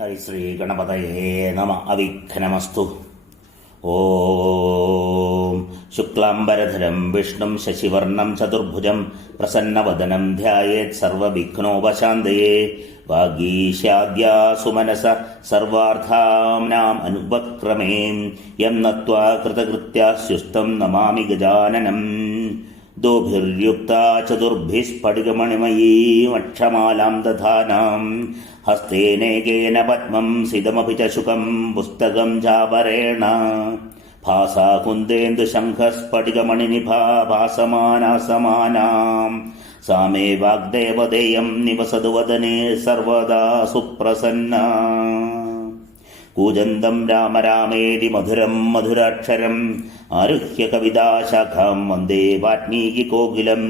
ഹരി ശ്രീ ഗണപതയേ നമ. അവിഘ്നമസ്തു. ഓം ശുക്ലാംബരധരം വിഷ്ണും ശശിവർണം ചതുർഭുജം പ്രസന്നവദനം ധ്യായേത് സർവവിഘ്നോപശാന്തയേ. വാഗീശാദ്യാസു മനസ സർവാർത്ഥാനാം അനുപക്രമേ യം നത്വാ കൃതകൃത്യാസ്യുസ്തം നമാമി ഗജാനനം. ദോഭിർയുക്താ ചതുർഭിः സ്ഫടികമണിമയീമക്ഷമാലാം ദധാനാം. ഹസ്തേനേകേന പദ്മം സിതമപി ച ശുകം പുസ്തകം ചാപരേണ. ഭാസാ കുന്ദേന്ദു ശംഖസ്ഫടികമണിനിഭാ ഭാസമാനാസമാനാം. സാ മേ വാഗ്ദേവതേയം നിവസതു വദനെ സർവദാ സുപ്രസന്നാ. കൂജന്തം രാമ രാമേതി മധുരം മധുരാക്ഷരം ആരുഹ്യ കവിതാശാഖാം വന്ദേ വാൽമീകികോകിലം.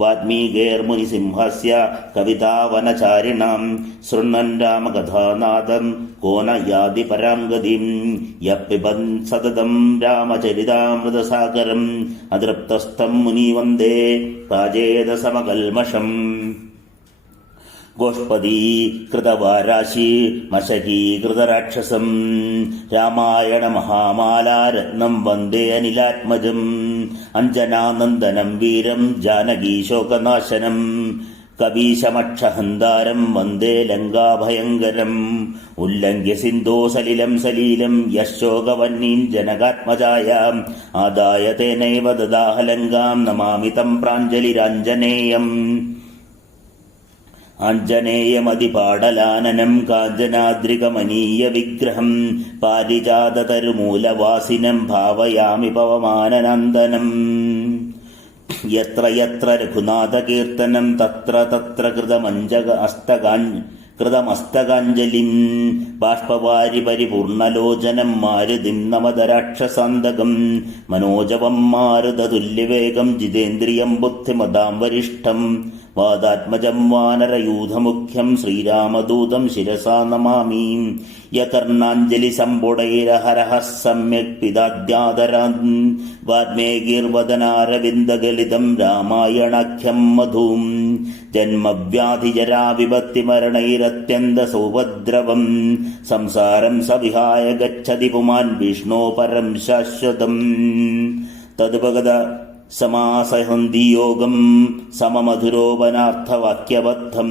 വാൽമീകേർമുനിസിംഹസ്യ കവിതാവനചാരിണാം ശൃണ്വൻ രാമകഥാനാദം കോ ന യാതി പരാം ഗതിം. യഃ പിബൻ സതതം രാമചരിതാമൃതസാഗരം അതൃപ്തസ്ഥം മുനി വന്ദേ പ്രാജേതസമകൽമഷം. ഗോഷ്പദീകൃതവാരാശി മശകീകൃതരാക്ഷസം രാമായണ മഹാമാലാരത്നം വന്ദേ അനിലാത്മജം. അഞ്ജനാനന്ദനം വീരം ജാനകീശോകനാശനം കവീശമക്ഷഹന്താരം വന്ദേ ലങ്കാഭയങ്കരം. ഉല്ലംഘ്യ സിന്ധോ സലിലം സലീലം യശോകവന്നീം ജനകാത്മജായാം ആദായ തേനൈവ ദദാഹ ലങ്കാം. നമാമി തം പ്രാഞ്ജലിരാഞ്ജനേയം. ആഞ്ജനേയമതിപാടലാനനം കാഞ്ചനാദ്രികമനീയ വിഗ്രഹം പാരിജാതതരുമൂലവാസിനം ഭാവയാമി പവമാനനന്ദനം. യത്ര യത്ര രഘുനാഥകീർത്തനം തത്ര തത്ര കൃതമസ്തകാഞ്ജലിം. ബാഷ്പവാരി പരിപൂർണലോചനം മാരുതിം നമദരാക്ഷസാന്തകം. മനോജവം മാരുതതുല്യവേഗം ജിതേന്ദ്രിയം ബുദ്ധിമതാം വരിഷ്ഠം. വാദാത്മജം വാനരയൂഥമുഖ്യം ശ്രീരാമദൂതം ശിരസാ നമാമി. യകർണാഞ്ജലി സംബുടൈരഹരഃ സമ്യക് പിതാദ്യാദരാൻ. വാൽമീകിർവദനാരവിന്ദഗലിതം രാമായണാഖ്യം മധും. ജന്മവ്യാധിജരാവിപത്തിമരണൈരത്യന്ത സൗപദ്രവം. സംസാരം സവിഹായ ഗച്ഛതി പുമാൻ വിഷ്ണോ പരം ശാശ്വതം. തദ്ഭഗത സമാസഹന്തിയോഗം സമമധുരോപനാർത്ഥവാക്യബദ്ധം.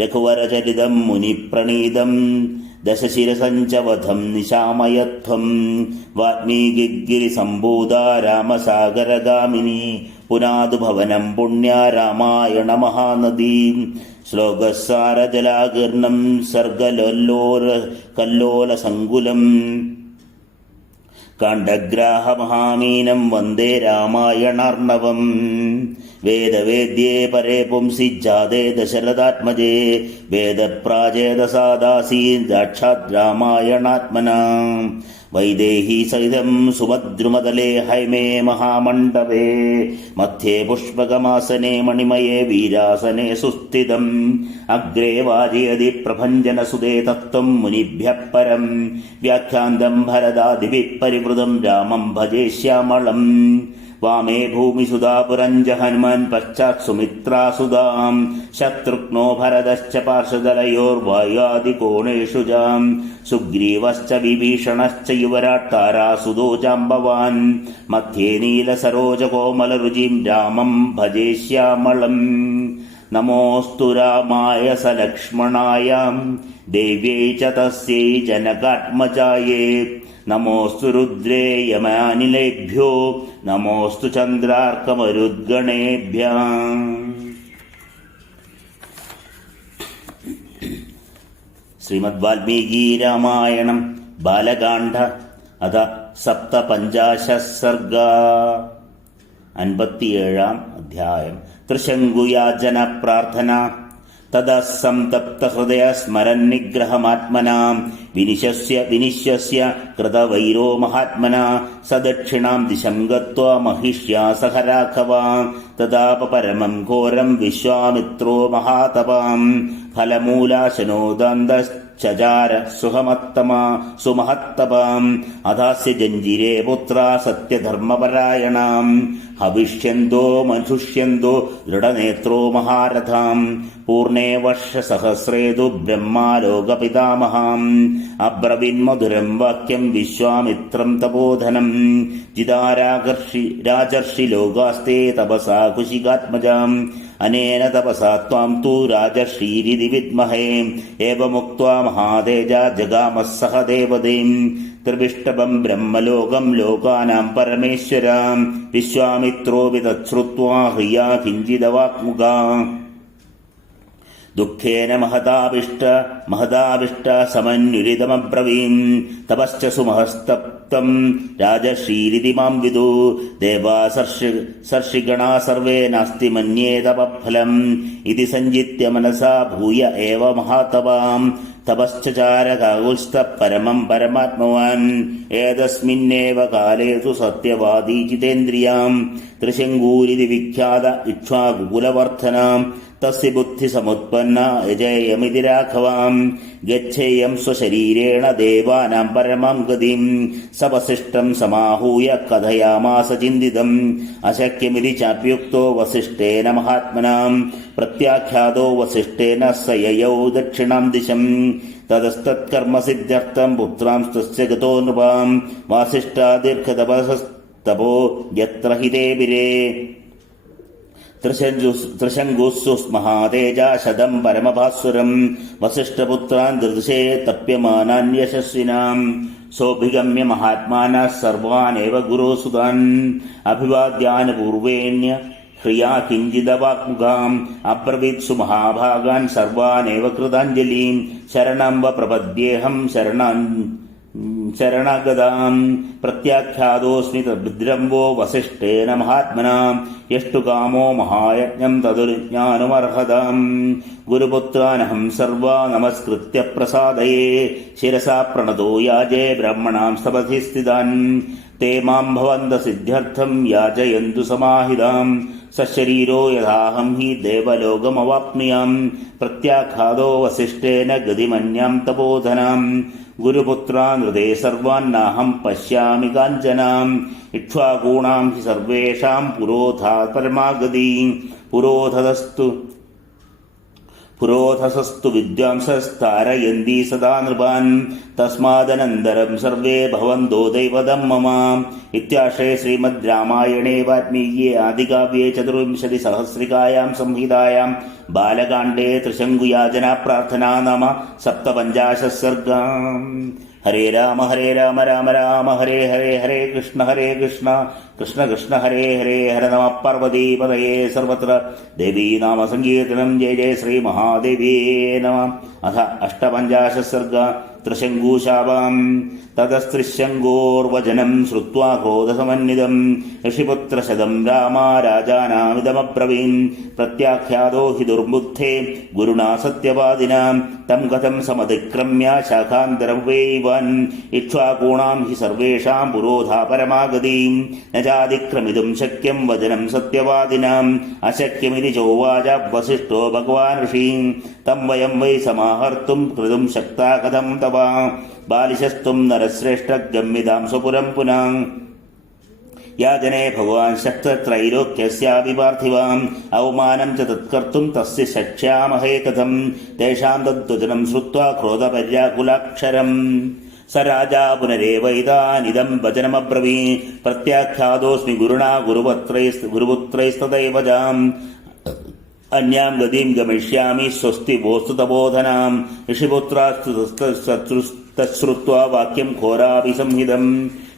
രഘുവരചരിതം മുനിപ്രണീതം ദശശിരസഞ്ചവധം നിശാമയത്വം. വാൽമീകിഗിരിസംഭൂതാ രാമസാഗരഗാമിനി പുനാതു ഭവനം പുണ്യാ രാമായണ മഹാനദീ. ശ്ലോകസാരജലാകീർണം സർഗലോലോലസങ്കുലം. കാണ്ഡഗ്രാഹമഹാമീനം വന്ദേ രാമായണാർണവം. വേദവേദ്യേ പരേ പുംസി ജാതേ ദശരഥാത്മജേ. വേദപ്രാചേതസാദാസീൻ സാക്ഷാത് രാമായണാത്മനാ. വൈദേഹി സഹിതം സുഭദ്രുമതലേ ഹൈമേ മഹാമണ്ഡപേ. മധ്യേ പുഷ്പകമാസനെ മണിമയേ വീരാസനെ സുസ്ഥിതം. അഗ്രേ വാചയതി പ്രഭഞ്ജനസുതേ തത്വം മുനിഭ്യഃ പരം. വ്യാഖ്യാന്തം ഭരതാദിഭിഃ പരിവൃതം രാമം ഭജേ ശ്യാമളം. വാമേ ഭൂമിസുധാപുരഞ്ജ ഹനുമാൻ പശ്ചാത് സുമിത്രാസുതാം. ശത്രുഘ്നോ ഭരതശ്ച പാർശ്വദലയോർവായാദികോണേഷു ജാം. സുഗ്രീവശ്ച വിഭീഷണശ്ച യുവരാട് താരാസുതോ ജാംബവാൻ. മധ്യേ നീലസരോജകോമലരുചിം രാമം ഭജേ ശ്യാമളം. നമോസ്തു രാമായ സലക്ഷ്മണായ ദേവ്യൈ ച തസ്യൈ ജനകാത്മജായേ. നമോസ്തു രുദ്രേയമാനിലേഭ്യോ നമോസ്തു ചന്ദ്രാർക്കമരുദ്ഗണേഭ്യഃ. ശ്രീമദ് വാൽമീകി രാമായണം ബാലകാണ്ഡ അഥ സപ്തപഞ്ചാശഃ സർഗഃ. 57-ാം അധ്യായം. ത്രിശങ്കുയാചന പ്രാർത്ഥന. തദാ സംതപ്തഹൃദയ സ്മരന്നിഗ്രഹമാത്മനാം വിനിശ്യസ്യ കൃതവൈരോ മഹാത്മനാ. സദക്ഷിണാം ദിശം ഗത്വാ മഹിഷ്യാ സഹ രാഘവാം. തദാപ പരമം ഘോരം വിശ്വാമിത്രോ മഹാതപാം. ഫലമൂലാശനോദന്തശ്ച ചചാര സുമഹത്തപാം അഥാസ്യ ജഞ്ജിരേ പുത്ര സത്യധർമ്മപരായണാം ഹവിഷ്യന്തോ മനുഷ്യന്തോ ദൃഢനേത്രോ മഹാരഥാം പൂർണേ വർഷസഹസ്രേതു ബ്രഹ്മാലോകപിതാമഹാം അബ്രവീന്മധുരം വാക്യം വിശ്വാമിത്രം തപോധനം രാജർഷി ലോകാസ്തേ തപസാ കുശികാത്മജാം അനേന തപസാ ത്വാം തു രാജർഷീരിതി വിദ്മഹേ ഏവമുക്ത്വാ മഹാതേജ ജഗാമഃ സഹ ദേവതേം ത്രിവിഷ്ടഭം ബ്രഹ്മലോകം ലോകാനാം പരമേശ്വരാം വിശ്വാമിത്രോപി തച്ഛ്രുത്വാ ഹ്രിയാ കിഞ്ചിദവാക്മുഖാ ദുഃഖേന മഹതാവിഷ്ട സമന്യുരിതമബ്രവീം തപശ്ച സുമഹസ്തപ്തം രാജശ്രീരിതി മാം വിദു ദേവാ സർഷിഗണാ സർവേ നാസ്തി മന്യേ തപഫലം ഇതി സഞ്ജിത്യ മനസാ ഭൂയ ഏവ മഹാതപാം തപശ്ചാരകാകുൽസ്ഥ പരമം പരമാത്മവാൻ ഏതസ്മിന്നേവ കാലേ തു സത്യവാദീ ജിതേന്ദ്രിയാം ത്രിശങ്കൂരിതി വിഖ്യാത ഇക്ഷ്വാകുകുലവർദ്ധനാം തസ്യ ബുദ്ധി സമുത്പന്ന യജേയമിതി രാഘവാം ഗച്ഛേയം സ്വശരീരേണ ദേവാനാം പരമാം ഗതിം സവസിഷ്ടം സമാഹൂയ കഥയാമാസ ചിന്തിതം അശക്യമിതി ചാപ്യുക്തോ വസിഷ്ഠേന മഹാത്മനാം പ്രത്യാഖ്യാതോ വസിഷ്ഠേന സ യയൗ ദക്ഷിണാം ദിശം തതസ്തത്കർമ്മസിദ്ധ്യർത്ഥം പുത്രാംസ്തസ്യ ഗതോ നൃപാം വാസിഷ്ഠാദീർഘതപസസ്തപോ യത്ര ഹിതേബിരേ ത്രിശങ്കുസ്സു മഹാതേജാ ശതം പരമഭാസ്വരം വസിഷ്ഠപുത്രാൻ ദൃദൃശേ തപ്യമാനാൻ യശസ്വിനാം സോഭിഗമ്യ മഹാത്മാനഃ സർവാനേവ ഗുരുസുതാൻ അഭിവാദ്യാനുപൂർവേണ്യ ഹ്രിയാ കിഞ്ചിദവാക്മുഖാം അബ്രവീത്സു മഹാഭാഗാൻ സർവാനേവ കൃതാഞ്ജലിം ശരണം വ പ്രപദ്യേഹം ശരണഗതാം പ്രത്യാഖ്യാതോസ്മി ഭദ്രംവോ വസിഷ്ഠേന മഹാത്മനാം യഷ്ടുകാമോ മഹായജ്ഞം തദുജ്ഞാനുമർഹതാം ഗുരുപുത്രാനഹം സർവാ നമസ്കൃത്യ പ്രസാദയേ ശിരസാ പ്രണതോ യാജേ ബ്രഹ്മണാം സപഥി സ്ഥിതാൻ തേ മാം ഭവന്ത സിദ്ധ്യർത്ഥം യാജയന്തു സമാഹിതാം സശരീരോ യഥാഹം ഹി ദേവലോകമവാപ്നുയാം പ്രത്യാഖാതോ വസിഷ്ഠേന ഗതിമന്യാം തപോധനാം ഗുരുപുത്രാൻ ഹൃദേ സർവാന്നാഹം പശ്യാമി കാഞ്ചനാം ഇക്ഷ്വാകൂണാം ഹി സർവേഷാം പുരോധാ പരമാഗതി പുരോധസസ്തു വിദ്വാംസസ്താരയന്തി സദാ നൃപാൻ തസ്മാദനന്തരം സർവേ ഭവന്തോ ദൈവതം മമ ഇത്യാശ്രേ ശ്രീമദ് രാമായണേ വാൽമീകിയെ ആദികാവ്യേ ചതുർവിംശതി സഹസ്രികായാം സംഹിതായാം ബാലകാണ്ഡേ ത്രിശങ്കുയാചനാ പ്രാർത്ഥനാ നാമ സപ്തപഞ്ചാശത് സർഗാം. ഹരേ രാമ രാമ രാമ ഹരേ ഹരേ ഹരേ കൃഷ്ണ കൃഷ്ണ കൃഷ്ണ ഹരേ ഹരേ ഹര നമ പാർവതീപതയേ സർവത്ര ദേവീ നാമ സങ്കീർത്തനം ജയ ജയ ശ്രീ മഹാദേവ്യേ നമ. അഥ അഷ്ടപഞ്ചാശത് സർഗ ത്രിശങ്കൂശാപാം. തതസ്ത്രിശങ്കോർവചനം ശ്രുത്വാ ക്രോധസമന്വിതം ഋഷിപുത്രശതം രാമ രാജാനാമിതമബ്രവീൻ പ്രത്യാഖ്യാതോ ഹി ദുർബുദ്ധേ ഗുരുണാ സത്യവാദിനാം തം കഥം സമതിക്രമ്യ ശാഖാന്തരവൈവൻ ഇക്ഷ്വാകൂണാം ഹി സർവേഷാം പുരോധാ പരമാഗതിം ന ചാതിക്രമിതും ശക്യം വചനം സത്യവാദിനാം അശക്യമിതി ചോവാച വസിഷ്ഠോ ഭഗവാൻ ഋഷീം തം വയം വൈ സമാഹർത്തും കൃതും ശക്താ കഥം തവ ബാലിശസ്ത്വം നരശ്രേഷ്ഠ ഗമ്യതാം സ്വപുരം പുനാം യാജനേ ഭഗവാൻ ശക്തത്രൈലോക്യസ്യാപി പാർത്ഥിവാം അവമാനം ച തത്കർത്തും തസ്യ ശക്ഷ്യാമഹേ കഥം തേഷാം തദ്വചനം ശ്രുത്വാ ക്രോധപര്യാകുലാക്ഷരം സ രാജാ പുനരേവൈതാനിദം വചനമബ്രവീ പ്രത്യാഖ്യാതോസ്മി ഗുരുണാ ഗുരുപുത്രൈസ്തദൈവജാം അന്യാം ഗതിം ഗമിഷ്യാമി സ്വസ്തി വോസ്തു തബോധനാം ഋഷിപുത്രാശ്രുത്വാ വാക്യം ഘോരാഭിസംഹിതം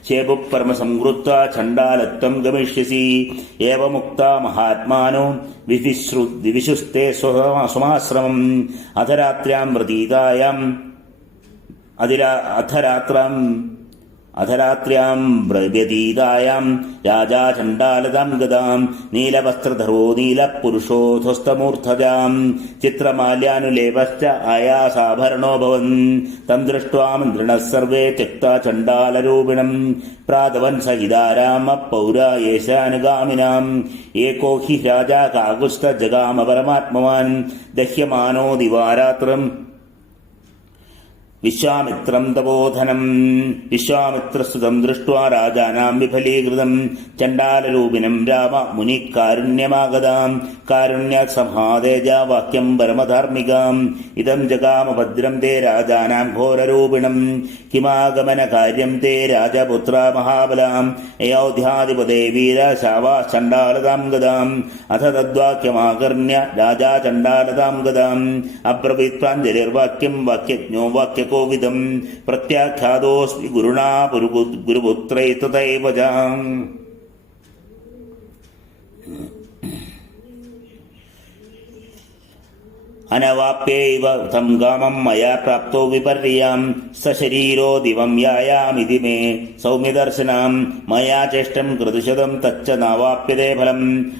ചേബു പരമസംഹൃത്വ ചണ്ഡാലത്വം ഗമിഷ്യസി ഏവമുക്താ മഹാത്മാനോ വിവിശുസ്തേ സ്വമാശ്രമം അധരാത്ര്യാം പ്രതീതായാം അധരാത്ര്യാം വ്യതീതായാം രാജാ ചണ്ഡാലതാം ഗതാം നീലവസ്ത്രധരോ നീലപുരുഷോധസ്തമൂർധജാം ചിത്രമാല്യാനുലേപശ്ച ആയാസാഭരണോഭവൻ തം ദൃഷ്ട്വാ മന്ത്രിണഃ സർവേ ത്യക്താ ചണ്ഡാലരൂപിണം പ്രാതവൻ സഹിതാരാമ പൗരായേശാനുഗാമിനാം ഏകോ ഹി രാജാ കാകുസ്ഥ ജഗാമ പരമാത്മവാൻ ദഹ്യമാനോ ദിവാരാത്രം വിശ്വാമിത്രം തപോധനം. വിശ്വാമിത്രസുതം ദൃഷ്ട്വാ രാജാനാം വിഫലീകൃതം ചണ്ഡാലരൂപിണം രാമ മുനി കാരുണ്യമാഗതാം. കാരുണ്യാത് സമാദേജ വാക്യം പരമധാർമ്മികാം. ഇതം ജഗാമ ഭദ്രം തേ രാജാനാം ഘോരരൂപിണം. കിമാഗമന കാര്യം തേ രാജപുത്ര മഹാബലാം. അയോധ്യാധിപതേ വീര ശാവാ ചണ്ഡാലതാം ഗതാം. അഥ തദ്വാക്യമാകർണ്യ രാജാ ചണ്ഡാലതാം ഗതാം. അബ്രവീത്വാഞ്ജലിർവാക്യം വാക്യജ്ഞോ വാക്യകോവിദം. പ്രത്യാഖ്യാതോസ്മി ഗുരുണാ ഗുരുപുത്രൈ തഥൈവ ച. അനവാപ്യൈവ തം കാമം മയാ പ്രാപ്തോ വിപര്യാം. സശരീരോ ദിവം യായാമിതി മേ സൗമ്യദർശനാം. മയാ ചേഷ്ടം കൃതുശതം തച്ച നാവാപ്യതേ ഫലം.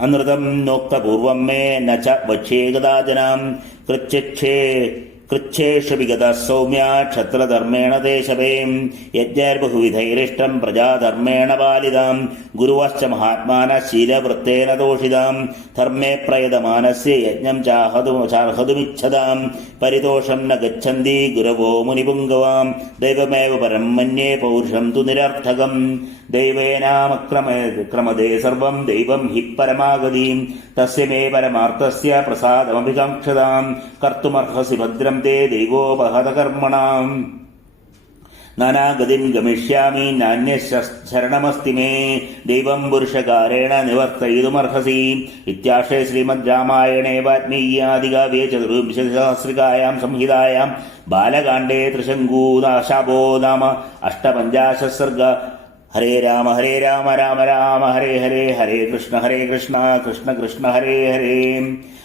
അനൃതം നോക്തപൂർവം മേ ന ച വക്ഷ്യേ കദാചനാം. കൃച്ഛേഷു വിഗത സൗമ്യാ ക്ഷത്രധർമ്മേണ ദേശവേ. യജ്ഞൈർബഹുവിധൈരിഷ്ടം പ്രജാധർമ്മേണ പാലിതാം. ഗുരുവശ്ച മഹാത്മാന ശീലവൃത്തേന ദോഷിതാം. ധർമ്മേ പ്രയതമാനസ്യ യജ്ഞം ചാർഹതുമിച്ഛതാം. പരിതോഷം ന ഗച്ഛന്തി ഗുരവോ മുനിപുംഗവാം. ദൈവമേവ പരം മന്യേ പൗരുഷം തു നിരർത്ഥകം. ദൈവേനാമക്രമദേ സർവം ദൈവം ഹി പരമാഗതിം. തസ്യ മേ പരമാർത്ഥസ്യ പ്രസാദമഭികാംക്ഷതാം. കർത്തുമർഹസി ഭദ്രം തേ ദൈവോപഹതകർമ്മണാം. നാനാഗതിം ഗമിഷ്യാമി നാന്യശരണമസ്തി മേ. ദൈവം പുരുഷകാരേണ നിവർത്തയിതുമർഹസി. ഇത്യാശ്രേ ശ്രീമദ് രാമായണേ വാൽമീകിയാദികാവ്യേ ചതുർവിംശതിസഹസ്രികായാം സംഹിതായാം ബാലകാണ്ഡേ ത്രിശങ്കൂശാപോ നാമ അഷ്ടപഞ്ചാശത് സർഗ. ഹരേ രാമ രാമ രാമ ഹരേ ഹരേ. ഹരേ കൃഷ്ണ കൃഷ്ണ കൃഷ്ണ ഹരേ ഹരേ.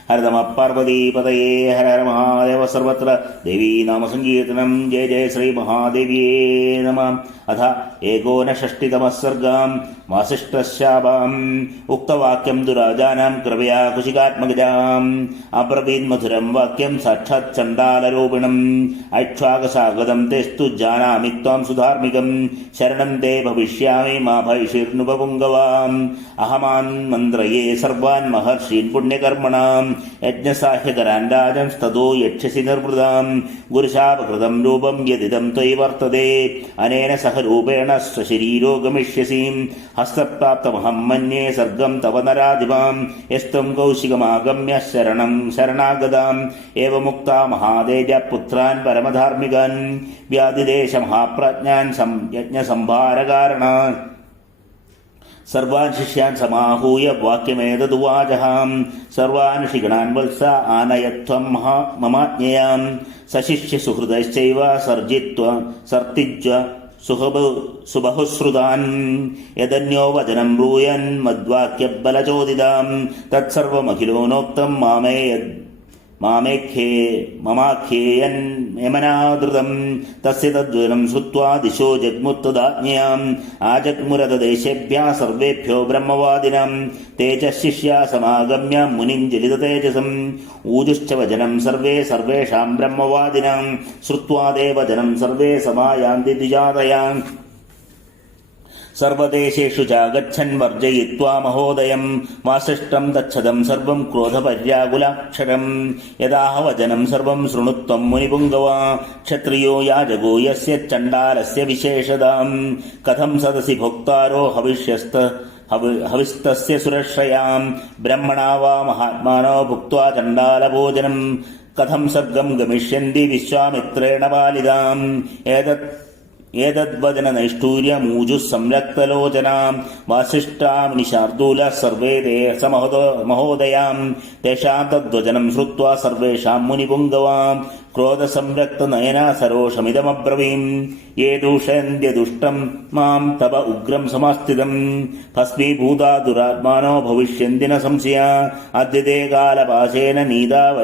ഹരതമ പാർവതീപതയേ. ഹര ഹര മഹാദേവ. സർവത്ര ദേവീ നാമസങ്കീർത്തനം. ജയ ജയ ശ്രീ മഹാദേവ്യേ നമഃ. അഥ ഏകോനഷഷ്ടിതമഃ സർഗം. വാസിഷ്ഠശാപം. ഉക്തവാക്യം തു രാജാനാം കൃപയാ കുശികാത്മജാം. അബ്രവീത് മധുരം വാക്യം സാക്ഷാത് ചണ്ഡാലരൂപിണം. ഐക്ഷ്വാകസാഗതം തെസ്തു ജാനാമി ത്വാം സുധാർമ്മികം. ശരണം തേ ഭവിഷ്യാമി മാ ഭൈഷിർനുപപുംഗവാം. അഹമാൻ മന്ത്രയേ സർവാൻ മഹർഷീൻ പുണ്യകർമ്മണാം. യജ്ഞസാഹ്യകരാൻ രാജംസ്തതോ യക്ഷസി നിർവൃതാം. ഗുരുശാപകൃതം രൂപം യദിദം ത്വയി വർത്തതേ. അനേന സഹ രൂപേണ സ്വശരീരോ ഗമിഷ്യസി. ഹസ്തപ്രാപ്തമഹം മന്യേ സർഗം തവ നരാധിപാം. യസ്ത്വം കൗശികമാഗമ്യ ശരണാഗതാം. ഏവമുക്താ മഹാതേജ പുത്രാൻ പരമധാർമ്മികാൻ. വ്യാധിദേശ മഹാപ്രജ്ഞാൻ യജ്ഞസംഭാരകാരണാൻ. സർവാൻ ശിഷ്യാൻ സമാഹൂയ വാക്യമേതദുവാചഹാം. സർവാൻ ഷിഗണാൻ വത്സ ആനയത്വം മമാജ്ഞയാം. സശിഷ്യ സുഹൃദശ്ചൈവ സർത്തിജ്വ സുബഹുശ്രുതാൻ. യദന്യോ വചനം ബ്രൂയൻ മദ്വാക്യബലചോദിതാം. തത്സർവമഖിലോനോക്തം മമാഖ്യേയൻ യമനാദൃതം. തസ്യ തദ്വചനം ശ്രുത്വാ ദിശോ ജഗ്മുത്തദാജ്ഞയാം. ആജഗ്മുരതദേശേഭ്യः സർവേഭ്യോ ബ്രഹ്മവാദിനാം. തേജഃശിഷ്യാ സമാഗമ്യ മുനിം ജലിതതേജസം. ഊജുശ്ച വചനം സർവേ സർവേഷാം ബ്രഹ്മവാദിനാം. ശ്രുത്വാ തേ വചനം സർവേ സമായാന്തി ദ്വിജാതയാം. സർവദേശേഷു ചാഗച്ഛൻ വർജയിത്വാ മഹോദയം. വാസിഷ്ഠം തച്ഛദം സർവം ക്രോധപര്യാകുലാക്ഷരം. യഥാഹ വചനം സർവം ശൃണുത്വം മുനിപുംഗവാ. ക്ഷത്രിയോ യാജകോ യസ്യ ചണ്ഡാലസ്യ വിശേഷതാം. കഥം സദസി ഭോക്താരോ ഹവിസ്തസ്യ സുരക്ഷയാം. ബ്രഹ്മണാ വാ മഹാത്മാനോ ഭുക്ത്വാ ചണ്ഡാലഭോജനം. കഥം സർഗം ഗമിഷ്യന്തി വിശ്വാമിത്രേണ പാലിതാം. ഏതദ്വദന നൈഷ്ഠൂര്യമൂജു സംരക്തലോചനാം. വാസിഷ്ഠാംനി ശാർദൂല സർവേ മഹോദയാം. തേഷാം തദ്വചനം ശ്രുത്വാ സർവേഷാം മുനിപുംഗവാം. ക്രോധസംരക്തനയനാ സരോഷമിതമബ്രവീം. യേ ദൂഷയന്ത്യദുഷ്ടം മാം തവ ഉഗ്രം സമാസ്ഥിതം. ഭസ്മീഭൂതാ ദുരാത്മാനോ ഭവിഷ്യന്തി ന സംശയ. അദ്യതേ കാലപാശേന നീതാ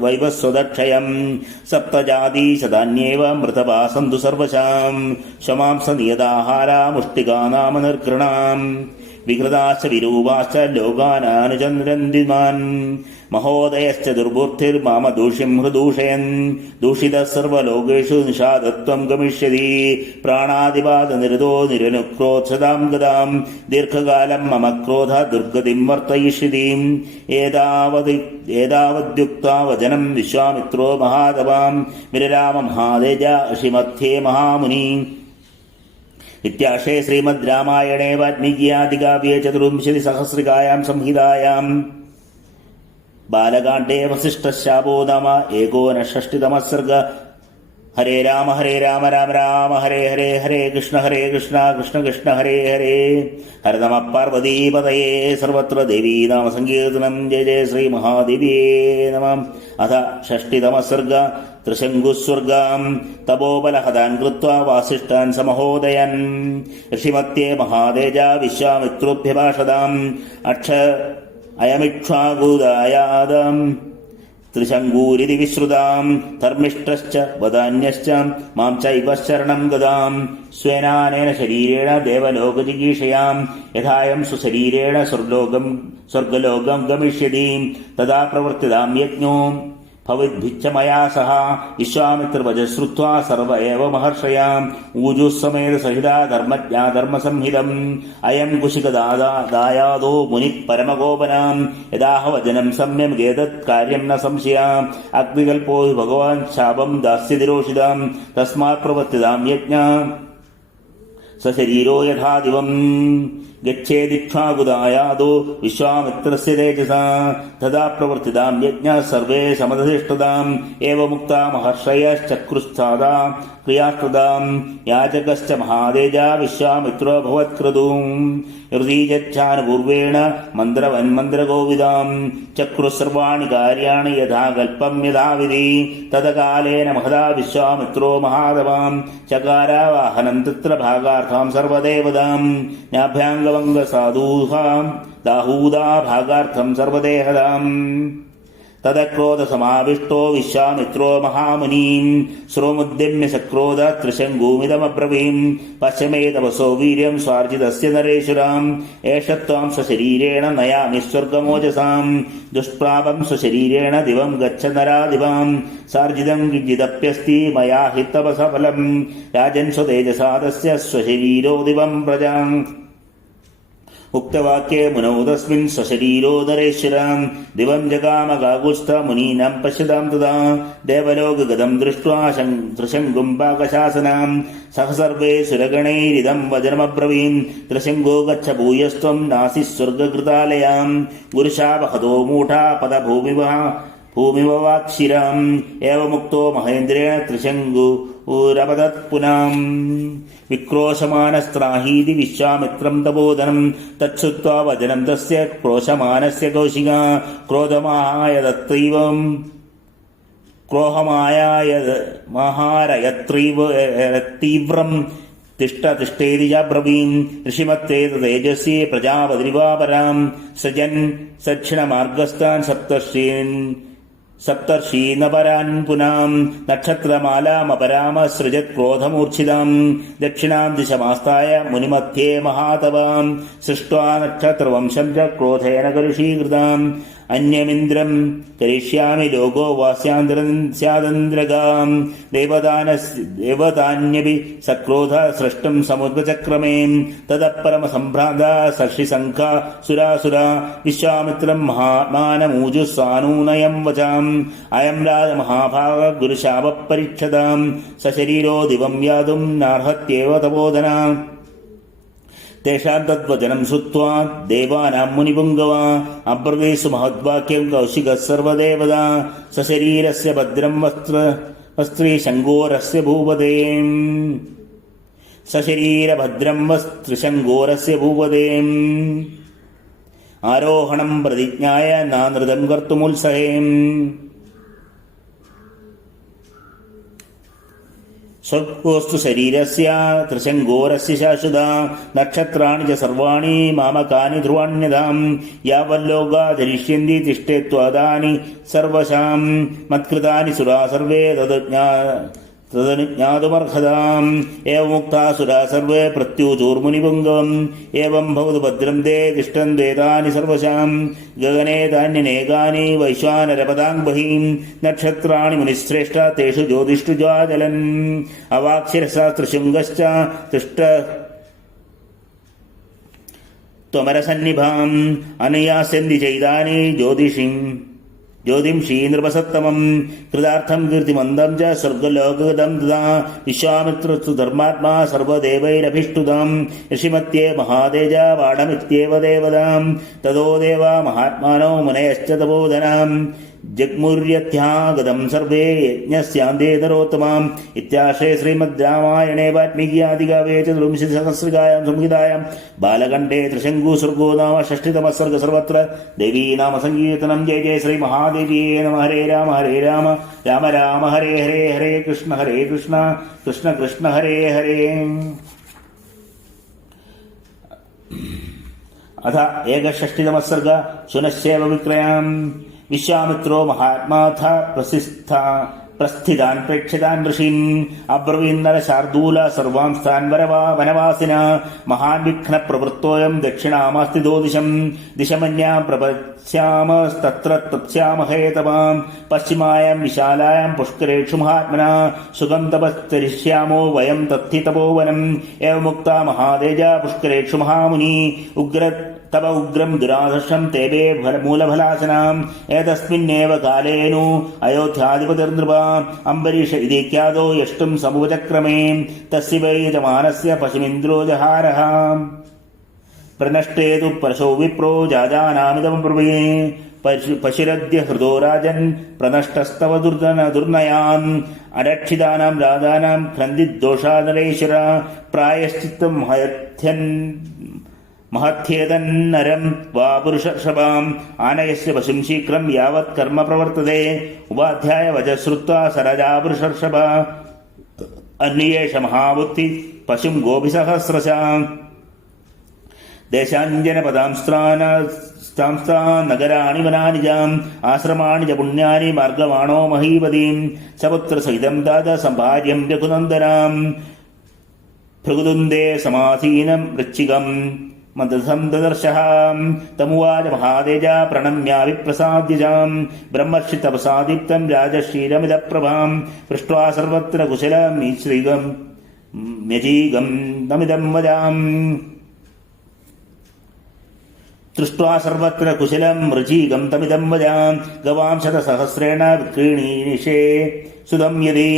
വൈവസ്വദക്ഷയം. സപ്തജാതീശതാന്യേവ മൃതപാ സന്തു സർവശാം. ശമാംസ നിയതാഹാരാ മുഷ്ടികാ നാമ നിർഘൃണാം. വികൃതാശ്ച വിരൂപാശ്ച ലോകാനാനുചന്ദ്രന്തിമാൻ. മഹോദയശ്ച ദുർബുദ്ധിർമാമദൂഷിം ഹൃദൂഷയൻ ദൂഷിതഃ സർവലോകേഷു നിഷാദത്വം ഗമിഷ്യതി പ്രാണാദിപാതനിരതോ നിരനുക്രോധതാം ഗതാം ദീർഘകാലം മമ ക്രോധ ദുർഗതിം വർത്തയിഷ്യതി ഏതാവദ്യുക്താ വചനം വിശ്വാമിത്രോ മഹാതപാം വിരരാമ മഹാതേജ ഋഷിമധ്യേ മഹാമുനി. ഇത്യാശേ ശ്രീമദ് രാമായണേ വാൽമീകി ആദികാവ്യേ ചതുർവിംശതിസഹസ്രികായാം സംഹിതായാം ബാലകാണ്ഡേ വസിഷ്ഠശാപോ നാമ ഏകോനഷഷ്ടിതമഃ സർഗഃ. ഹരേ രാമ രാമ രാമ ഹരേ ഹരേ ഹരേ കൃഷ്ണ കൃഷ്ണ കൃഷ്ണ ഹരേ ഹരേ. ഹര നമഃ പാർവതീപതയേ സർവത്ര ദേവീ നാമ സങ്കീർത്തനം. ജയ ജയ ശ്രീ മഹാദേവ്യേ നമഃ. അഥ ഷഷ്ടിതമഃ സർഗഃ. ത്രിശങ്കുസ്വർഗാം തപോബലഹതാൻ കൃത്വാ വാസിഷ്ഠാൻ സമഹോദയൻ ഋഷിമത്യേ മഹാതേജ വിശ്വാമിത്രോഭ്യഭാഷതാം അയമിക്ഷ്വാകുദായാദം ത്രിശങ്കൂരിതി വിശ്രുതാം ധർമ്മിഷ്ഠശ്ച വദാന്യശ്ച മാം ചൈവ ശരണം ഗതാം സ്വേനാനേന ശരീരേണ ദേവലോകജിഗീഷയാം യഥായം സ്വശരീരേണ സ്വർഗലോകം ഗമിഷ്യതി തഥാ പ്രവർത്തിതാം യജ്ഞോ ഭവിദ്ഭിച്ച മയാ സഹ. വിശ്വാമിത്രവച ശ്രുത്വാ സർവ ഏവ മഹർഷയാം ഊജുസ്സമേത സഹിതാ ധർമ്മജ്ഞാ ധർമ്മസംഹിതം. അയം കുശികദായാദോ മുനി പരമഗോപനാം യഥാഹ വചനം സമ്യമേതത് കാര്യം ന സംശയാം. അഗ്നികൽപോ ഭഗവാൻ ശാപം ദാസ്യതിരോഷിതാം തസ്മാത് പ്രവർത്തിതാം യജ്ഞ സശരീരോ യഥാ ദിവം ഗച്ഛേദിക്ഷ്വാകുദായാദോ വിശ്വാമിത്രസ്യ തേജസാ തഥാ പ്രവർത്തിതാം യജ്ഞ സർവേ സമധിഷ്ഠതാം ഏവമുക്താ മഹർഷയശ്ചക്രുസ്ഥാദാ ക്രിയാഷ്ഠതാം യാചകശ്ച മഹാതേജ വിശ്വാമിത്രോ ഭവത്ക്രതും ഋതീജച്ഛാനുപൂർവേണ മന്ത്രവന്മന്ത്രഗോവിതാം ചക്രുസർവാണി കാര്യാണി യഥാ കൽപ്പം യഥാവിധി തദകാലേന മഹതാ വിശ്വാമിത്രോ മഹാതപാം ചകാരാവാഹനം തത്ര ഭാഗാർത്ഥാം സർവദേവതാം നാഭ്യാംഗവംഗസാധൂഹാം ദാഹൂദാ ഭാഗാർത്ഥം സർവദേഹതാം. തദക്രോധസമാവിഷ്ടോ വിശ്വാമിത്രോ മഹാമുനീം ശ്രോമുദ്യമ്യ സക്രോധ ത്രിശങ്കൂമിതമബ്രവീം പശ്യമേ തപസോ വീര്യം സ്വാർജിതസ്യ നരേശ്വരാം ഏഷ ത്വാം സ്വശരീരേണ നയാമി സ്വർഗമോജസാം ദുഷ്പ്രാപം സ്വശരീരേണ ദിവം ഗച്ഛ നരാധിപാം സാർജിതം കിഞ്ചിദപ്യസ്തി മയാ ഹി തപസഫലം രാജൻ സ്വതേജസാ തസ്യ സ്വശരീരോ ദിവം പ്രജാം. ഉക്തവാക്യേ മുനൗ തസ്മിൻ സ്വശരീരോ നരേശ്വരാം ദിവം ജഗാമഗാകുസ്ഥ മുനീനാം പശ്യതാം തദാ ദേവലോകഗതം ദൃഷ്ട്വാ ത്രിശങ്കും പാകശാസനാം സഹ സർവേ സുരഗണൈരിദം വചനമബ്രവീം ത്രിശങ്കോ ഗച്ഛ ഭൂയസ്ത്വം നാസി സ്വർഗകൃതാലയാം ഗുരുശാപഹതോ മൂഢാ ഭൂമിവാക്ഷിരാം ഏവമുക്തോ മഹേന്ദ്രേണ ത്രിശങ്കു ഊരപതത് പുനാം. വിക്രോശമാനസ്ത്രാഹീതി വിശ്വാമിത്രം തപോധനം തച്ഛുത്വാ വചനം തസ്യ ക്രോശമാനസ്യ കൗശികാ ക്രോധമാഹായതത്രൈവം തീവ്രം തിഷ്ടേതി ചബ്രവീം ഋഷിമത്തേത തേജസ്യേ പ്രജാപതിരിവാപരാം സജൻ സക്ഷിണമാർഗസ്ഥാൻ സപ്തർഷീനപരാൻ പുനാം നക്ഷത്രമാലാമപരാമസൃജത് ക്രോധമൂർച്ഛിതാം ദക്ഷിണാം ദിശമാസ്തായ മുനിമധ്യേ മഹാതപാം സൃഷ്ട്വാ നക്ഷത്രവംശം ച ക്രോധേന കലുഷീകൃതാം അന്യമിന്ദ്രം കരിഷ്യാമി ലോകോ വാസ്യാന്തരം സ്യാദന്ദ്രഗാം ദേവതാന്യപി സക്രോധ സൃഷ്ടം സമുദ്രചക്രമേ തദപരമസംഭ്രാന്ത സർഷിസംഘ സുരാസുര വിശ്വാമിത്രം മഹാത്മാനമൂജുസാനൂനയം വചാം അയം രാജമഹാഭാഗ ഗുരുശാപപരീക്ഷതാം സശരീരോ ദിവം യാതും നാർഹത്യേവ തപോധന. തേഷാം തദ്വചനം ശ്രുത്വാ ദേവാനാം മുനിപുംഗവാ അബ്രവീസു മഹദ്വാക്യം കൗശികഃ സർവദേവതാ സശരീരസ്യ ഭദ്രം വസ്ത്രീ ശങ്കോരസ്യ ഭൂപതേ സശരീരഭദ്രം വസ്ത്രിശങ്കോരസ്യ ഭൂപതേ. ആരോഹണം പ്രതിജ്ഞായ നാനൃതം കർത്തുമുത്സഹേ സ്വർഗോസ്തു ശരീരസ്യ ത്രിശങ്കോരസ്യ ശാശ്വത നക്ഷത്രാണി ച സർവാണി മാമകാനി ധ്രുവാണ്യതാം യാവല്ലോകാ ധരിഷ്യന്തി തിഷ്ഠേത്വാദാനി സർവശാം മത്കൃതാനി സുരാ സർവേ तदनुज्ञातुमर्हताम् एवमुक्तासुरा सर्वे प्रत्युचूर्मुनिपुङ्गवम् एवं भवतु भद्रं ते तिष्ठन्ते तानि सर्वशां गगने तान्यनेकानि वैश्वानरपदाङ्बहीम् नक्षत्राणि मुनिश्रेष्ठा तेषु ज्योतिष्ठु ज्वाजलन् अवाक्षिरशास्त्रशृङ्गश्च तिष्ठ त्वमरसन्निभाम् अनयास्यन्ति चैतानि ज्योतिंषी नृपसत्तमम् कृतार्थं कीर्तिमन्दं च स्वर्गलोकगतं तदा विश्वामित्रस्तु धर्मात्मा सर्वदेवैरभिष्टुताम् ऋषिमत्ये महातेज बाणमित्येव देवताम् ततो देवा महात्मानो मुनयश्च तपोधनाम् जग्मुर्यथ्यागतं सर्वे यज्ञस्यान्ते तरोत्तमाम् इत्याश्रे श्रीमद् रामायणे वाल्मीकि आदिकाव्ये चतुर्विंशतिसहस्रिकायां संहितायां बालकण्ठे त्रिशङ्कुसर्गो नाम षष्ठितमः सर्गः सर्वत्र देवी नाम संकीर्तनं जय जय श्री महादेव्ये नमः हरे राम राम राम हरे हरे हरे कृष्ण कृष्ण कृष्ण हरे हरे। अथ एकषष्टितमः सर्गः शुनश्चैव विक्रयाम् विश्वामित्रो महात्माथ प्रस्थितान् प्रेक्षितान् ऋषीन् अब्रवीन्नर शार्दूल सर्वांस्तान् वनवासिना महान् विघ्न प्रवृत्तोऽयं दक्षिणामास्तिदो दिशमन्यां प्रपश्यामस्तत्र तत्स्यामहे तवाम् पश्चिमायां विशालायां पुष्करेषु महात्मना सुखं तपश्चरिष्यामो वयं तत्थि तपोवनम् एवमुक्ता महातेजा पुष्करेषु महामुनि तव उग्रं दुराधर्षं तेबे मूलफलासनाम् एतस्मिन्नेव कालेनु अयोध्याधिपतिर्नृपा अम्बरीष इति ख्यातो यष्टुं समुपचक्रमे तस्य वै यजमानस्य पशुमिन्द्रो जहारः प्रनष्टे तु परशो विप्रो जाजानामिदं ब्रुवे पशिरद्य हृदो राजन् प्रनष्टस्तव दुर्नयान् अरक्षितानां राजानां क्रन्दिद्दोषा नरेश्वर प्रायश्चित्तं महत्येतन्नरं वा पुरुषर्षभाम् आनयस्य पशुं शीघ्रं यावत् कर्म प्रवर्तते उपाध्याय वचः श्रुत्वा सरजा पुरुषर्षभ अन्येष महाबुद्धि पशुं गोभिसहस्रशाम् देशाञ्जनपदांस्तान् नगराणि वनानि जाम् आश्रमाणि च पुण्यानि मार्गवाणो महीपतिम् सपुत्रसहितं दाद सम्भार्यं रघुनन्दनाम् भृगुदुन्दे समासीनं वृश्चिकम् मदसं ददर्शः तमुवाच महातेज प्रणम्या विप्रसाद्यजाम् ब्रह्मर्षि तपसा दीप्तं राजश्रीरमिदप्रभां पृष्ट्वा सर्वत्र कुशलमीश्रीगं म्यजीगं तमिदं वदाम् दृष्ट्वा सर्वत्र कुशलं मृजीगं तमिदं वदाम् गवां शतसहस्रेण विक्रीणीनिशे सुदं यदि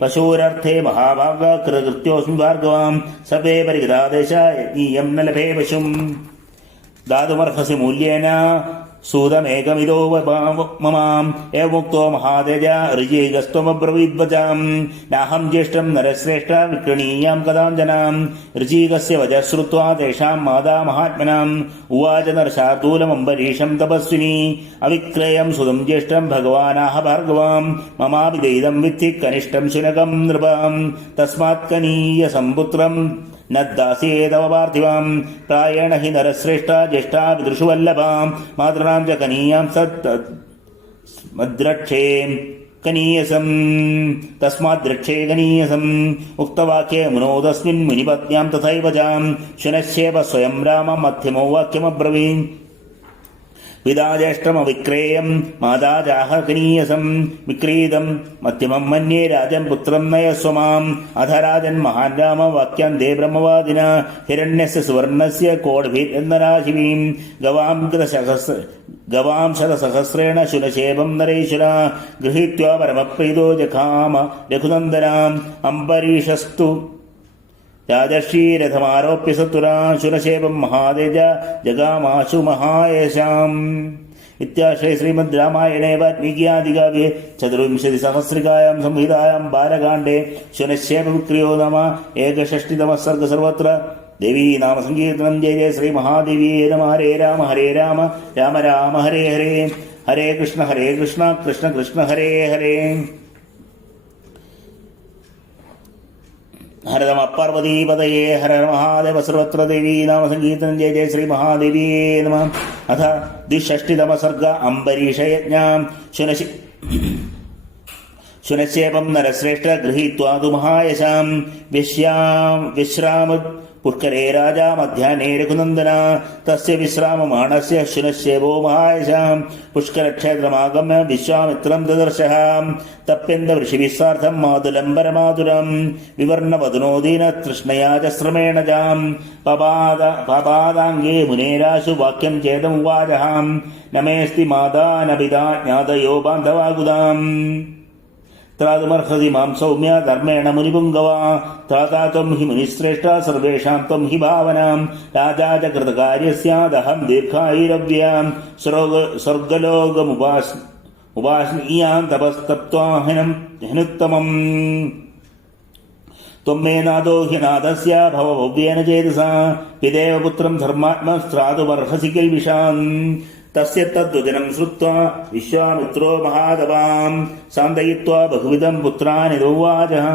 पशोरर्थे महाभाग कृतकृत्योऽस्मि भार्गवां सर्वे परिगृहादेश यज्ञीयं न लभे पशुं दातुमर्हसि मूल्येन सूदमेकमिदो ममाम् एवमुक्तो महातेज ऋजीगस्त्वमब्रवीद्वचाम् नाहं ज्येष्ठं नरश्रेष्ठ विक्रणीयां कदाञ्जनाम् ऋजीगस्य वचः श्रुत्वा तेषां मादा महात्मनाम् उवाच नरशार्दूलमम्बरीशं तपस्विनी अविक्रेयं सुदं ज्येष्ठं भगवानाह भार्गवाम् ममापि दैदं वित्ति कनिष्ठं शुनकं नृपाम् तस्मात् कनीयसम्पुत्रम् न दास्येतव पार्थिवाम् प्रायेण हि नरश्रेष्ठा ज्येष्ठा पितृषुवल्लभाम् मातॄणां च कनीयां मद्रक्षे कनीयसम् तस्माद्रक्षे कनीयसम् उक्तवाक्ये मुनोदस्मिन् मुनिपत्न्यां तथैव चाम् शुनश्चैव स्वयं राम मध्यमो वाक्यमब्रवीत् पिता ज्येष्ठमविक्रेयं माता जाहकनीयसं विक्रीतं मध्यमं मन्ये राजन् पुत्रं नयस्व माम् अथ राजन् महान् राम वाक्यान्ते ब्रह्मवादिना हिरण्यस्य सुवर्णस्य कोड्भिर्नराशिवीं गवां शतसहस्रेण शुनशेभं नरेश्वर गृहीत्वा परमप्रीतो जखाम रघुनन्दनाम् अम्बरीषस्तु राजश्रीरथमारोप्य सत्वरा शुनशेभं महातेज जगामाशु महायशाम् इत्याश्रे श्रीमद् रामायणे वाल्मीकि आदिकाव्ये चतुर्विंशतिसहस्रिकायां संहितायां बालकाण्डे शुनशेभ विक्रियो नाम एकषष्टितमः सर्गः सर्वत्र देवी नाम संकीर्तनं जय जय श्री महादेव्ये नमः हरे राम राम राम हरे हरे हरे कृष्ण कृष्ण कृष्ण हरे हरे हर नमः पार्वतीपतये हर हर महादेव सर्वत्र देवी नाम संकीर्तनं जय जय श्री महादेवी नमः। अथ द्विषष्टितमः सर्गः अम्बरीषयज्ञः शुनश्चेपं नरश्रेष्ठ गृहीत्वा तु महायशां विश्राम पुष्करे राजा मध्याह्ने रघुनन्दन तस्य विश्राममाणस्य शुनश्चेपो महायशां पुष्करक्षेत्रमागम्य विश्वामित्रं ददर्शः तप्यन्दवृषिभिः सार्धं मातुलं परमातुरं विवर्णवदनो दीनतृष्णया च श्रमेण जां पपादाङ्गे मुनेराशु वाक्यं चेदमुवाचहां न मेऽस्ति माता न पिता ज्ञातयो बान्धवागुदाम् त्रातुमर्हसि मां सौम्य धर्मेण मुनिपुङ्गवा त्राता त्वं हि मुनिश्रेष्ठा सर्वेषां त्वं हि भावनां राजा च कृतकार्यस्यादहं दीर्घायुरव्यां स्वर्गलोकमुपास्नीयां तपस्तप्त्वा हिनुत्तमम् त्वं मे नादो हि नादस्य भव भव्येन चेतसा पिदेव पुत्रं धर्मात्मस्त्रातुमर्हसि किल्बिषाम् तस्य तद्वचनं श्रुत्वा विश्वामित्रो महातपां सान्दयित्वा बहुविधं पुत्रान् यदुवाचः